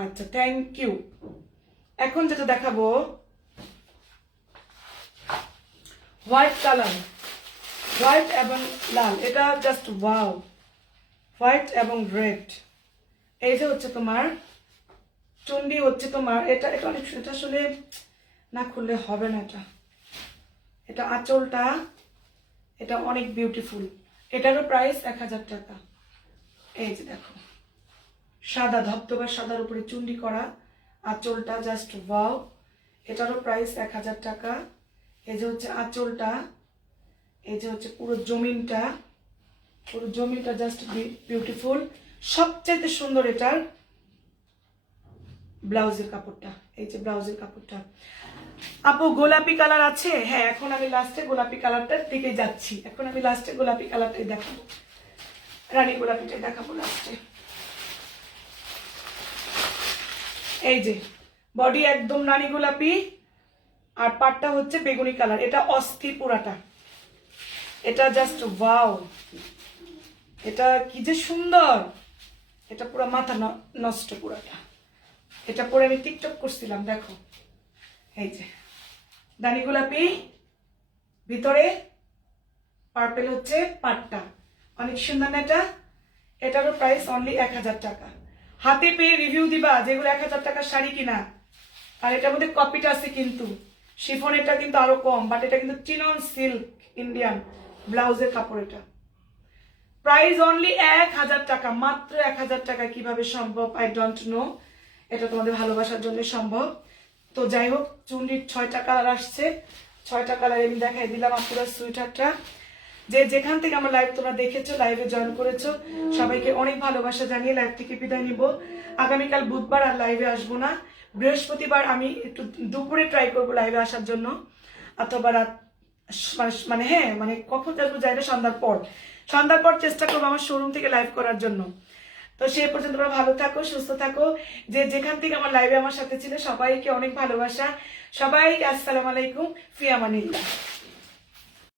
আচ্ছা থ্যাংক ইউ। এখন যেটা দেখাবো হোয়াইট কালার, হোয়াইট এবং লাল, এটা জাস্ট ওয়াও, হোয়াইট এবং রেড। এই যে হচ্ছে তোমার চুন্ডি, হচ্ছে তোমার এটা অনেক, এটা আসলে না খুললে হবে না। এটা আঁচলটা, এটা অনেক বিউটিফুল। এটারও প্রাইস 1000 টাকা। এই যে দেখো সাদা, ধবধবা সাদার উপরে চুন্ডি করা, আঁচলটা জাস্ট ওয়াও। এটারও প্রাইস 1000 টাকা। এই যে হচ্ছে আঁচলটা, এই যে হচ্ছে পুরো জমিনটা জাস্ট বিউটিফুল। সবচাইতে সুন্দর এটার ব্লাউজের কাপড়টা, এই যে ব্লাউজের কাপড়টা। আপু গোলাপি কালার আছে? হ্যাঁ, এখন আমি লাস্টে গোলাপি কালারটার দিকে যাচ্ছি। এখন আমি লাস্টে গোলাপি কালারটাই দেখাবো, রানী গোলাপিটাই দেখাবো লাস্টে। এই যে বডি একদম রানী গোলাপি, আর পাটটা হচ্ছে বেগুনি কালার। এটা অস্থির পুরাটা, এটা জাস্ট ওয়াও, এটা কি যে সুন্দর, এটা পুরো মাথা নষ্ট পুরাটা। এটা পরে আমি টিকটক করছিলাম, দেখো। এই যে রানী গোলাপি, ভিতরে পার্পেল হচ্ছে পাটটা, অনেক সুন্দর না এটা? এটারও প্রাইস অনলি 1000 টাকা। হাতে পেয়ে রিভিউ দিবা যেগুলো 1000 টাকার শাড়ি কিনা। আর এটার মধ্যে কপিটা আছে কিন্তু, শিফনেরটা কিন্তু আরো কম, বাট এটা কিন্তু চিনন সিল্ক ইন্ডিয়ান ব্লাউজের কাপড়। এটা প্রাইস অনলি 1000 টাকা, মাত্র 1000 টাকা। কিভাবে সম্ভব আই ডোন্ট নো, এটা তোমাদের ভালোবাসার জন্য সম্ভব। তো যাই হোক, চুন্ডির 6টা কালার আসছে, 6টা কালার আমি দেখাই দিলাম আপুরা সুইটারটা। যে যেখান থেকে আমার লাইভ তোমরা দেখেছো, লাইভে জয়েন করেছো, সবাইকে অনেক ভালোবাসা জানিয়ে লাইভ থেকে বিদায় নিব। আগামীকাল বুধবার আর লাইভে আসবো না, বৃহস্পতিবার আমি একটু দুপুরে ট্রাই করবো লাইভে আসার জন্য, অথবা রাত মানে হ্যাঁ মানে কখন আসবো যাই না, সন্ধ্যার পর চেষ্টা করবো আমার শোরুম থেকে লাইভ করার জন্য। তো সেই পর্যন্ত তোমরা ভালো থাকো, সুস্থ থাকো। যে যেখান থেকে আমার লাইভে আমার সাথে ছিল সবাইকে অনেক ভালোবাসা। সবাইকে আসসালামু আলাইকুম, ফি আমানিল্লাহ।